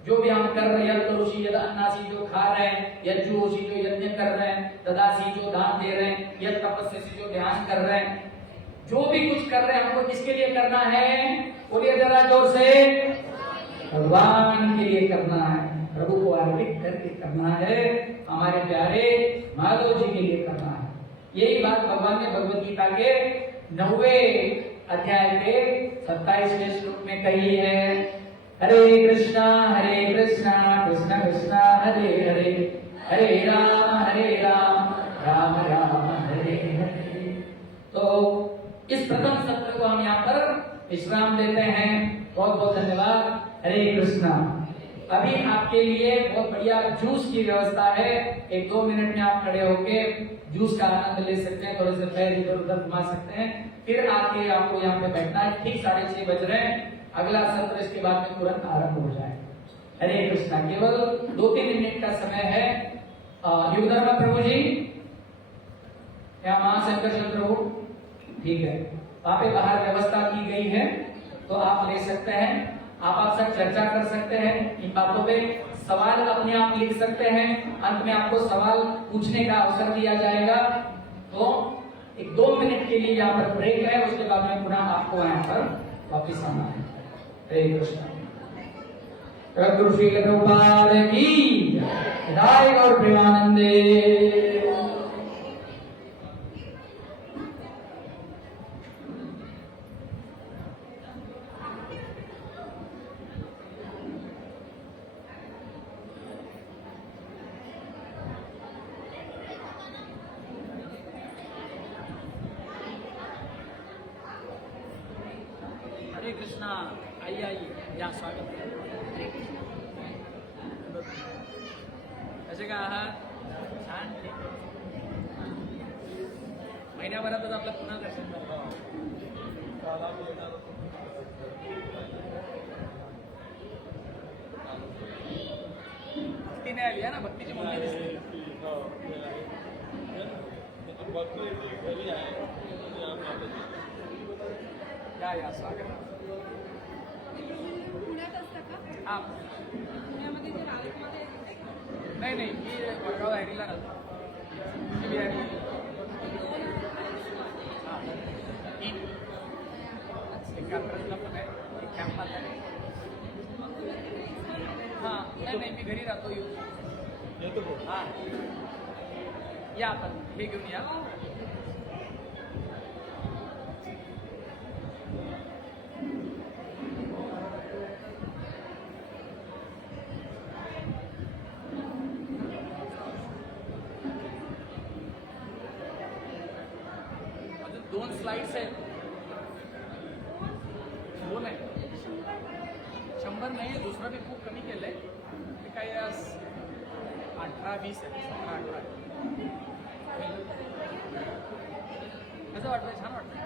जो भी हम कर रहे हैं, यत् करोषि यद अन्नासि जो खा रहे हैं, यज्जुहोषि जो यज्ञ कर रहे हैं, ददासि जो दान दे रहे हैं, यत् तपस्यसि जो ध्यान कर रहे हैं, जो भी कुछ कर रहे हैं हमको किसके लिए करना है? बोलिए जरा जोर से, भगवान के लिए करना है। प्रभु को अर्पित करके करना है, हमारे प्यारे माधव जी के लिए करना है। यही बात भगवान ने भगवद गीता के 9वें अध्याय के 27वें श्लोक में कही है। हरे कृष्णा कृष्ण कृष्ण हरे हरे, हरे राम राम राम हरे हरे। तो इस प्रथम सत्र को हम यहाँ पर विश्राम देते हैं। बहुत बहुत धन्यवाद। हरे कृष्णा। अभी आपके लिए बहुत बढ़िया जूस की व्यवस्था है। 1-2 मिनट में आप खड़े होके जूस का आनंद ले सकते हैं, थोड़े से पैर इधर उधर घुमा सकते हैं, फिर आके आपको यहाँ पे बैठना है। ठीक 6:30 बज रहे हैं। अगला सत्र इसके बाद में तुरंत आरंभ हो जाए। हरे कृष्णा। केवल 2-3 मिनट का समय है। युग धर्म प्रभु जी, क्या महाशंकर प्रभु? ठीक है, वहां पे बाहर व्यवस्था की गई है, तो आप ले सकते हैं। आप आपसे चर्चा कर सकते हैं इन बातों पे, सवाल अपने आप लिख सकते हैं। अंत में आपको सवाल पूछने का अवसर दिया जाएगा। तो 1-2 मिनट के लिए यहाँ पर ब्रेक है, उसके बाद में पुनः आपको यहाँ पर वापिस आना है। हरे कृष्ण। सद्गुरु श्री प्रभुपाद की जय और प्रेमानंदे। हरे कृष्णा। आइए आइए, यहाँ स्वागत है। कसे का आहात? छान, ठीक। महिन्याभरातच आपलं पुन्हा दर्शन झालं। भक्ती नाही आली आहे ना, भक्तीची मुलगी दिसते। या स्वागत आहे। पुण्यात असतं का? हा, पुण्यामध्ये जे राजमध्ये नाही नाही, मी वडगाव हॅरीला राहतो। मी बिहारी आहे। हा, एक कात्रजला पण आहे, एक कॅम्पात आहे। हा, नाही नाही, मी घरी राहतो। हा या आता हे घेऊन या अजून 2 स्लाइड्स आहेत 2 आहे 100 नाही आहे दुसरं मी खूप कमी केलंय ते काय 18-20 आहे 17-18 कसं वाटतंय छान वाटतंय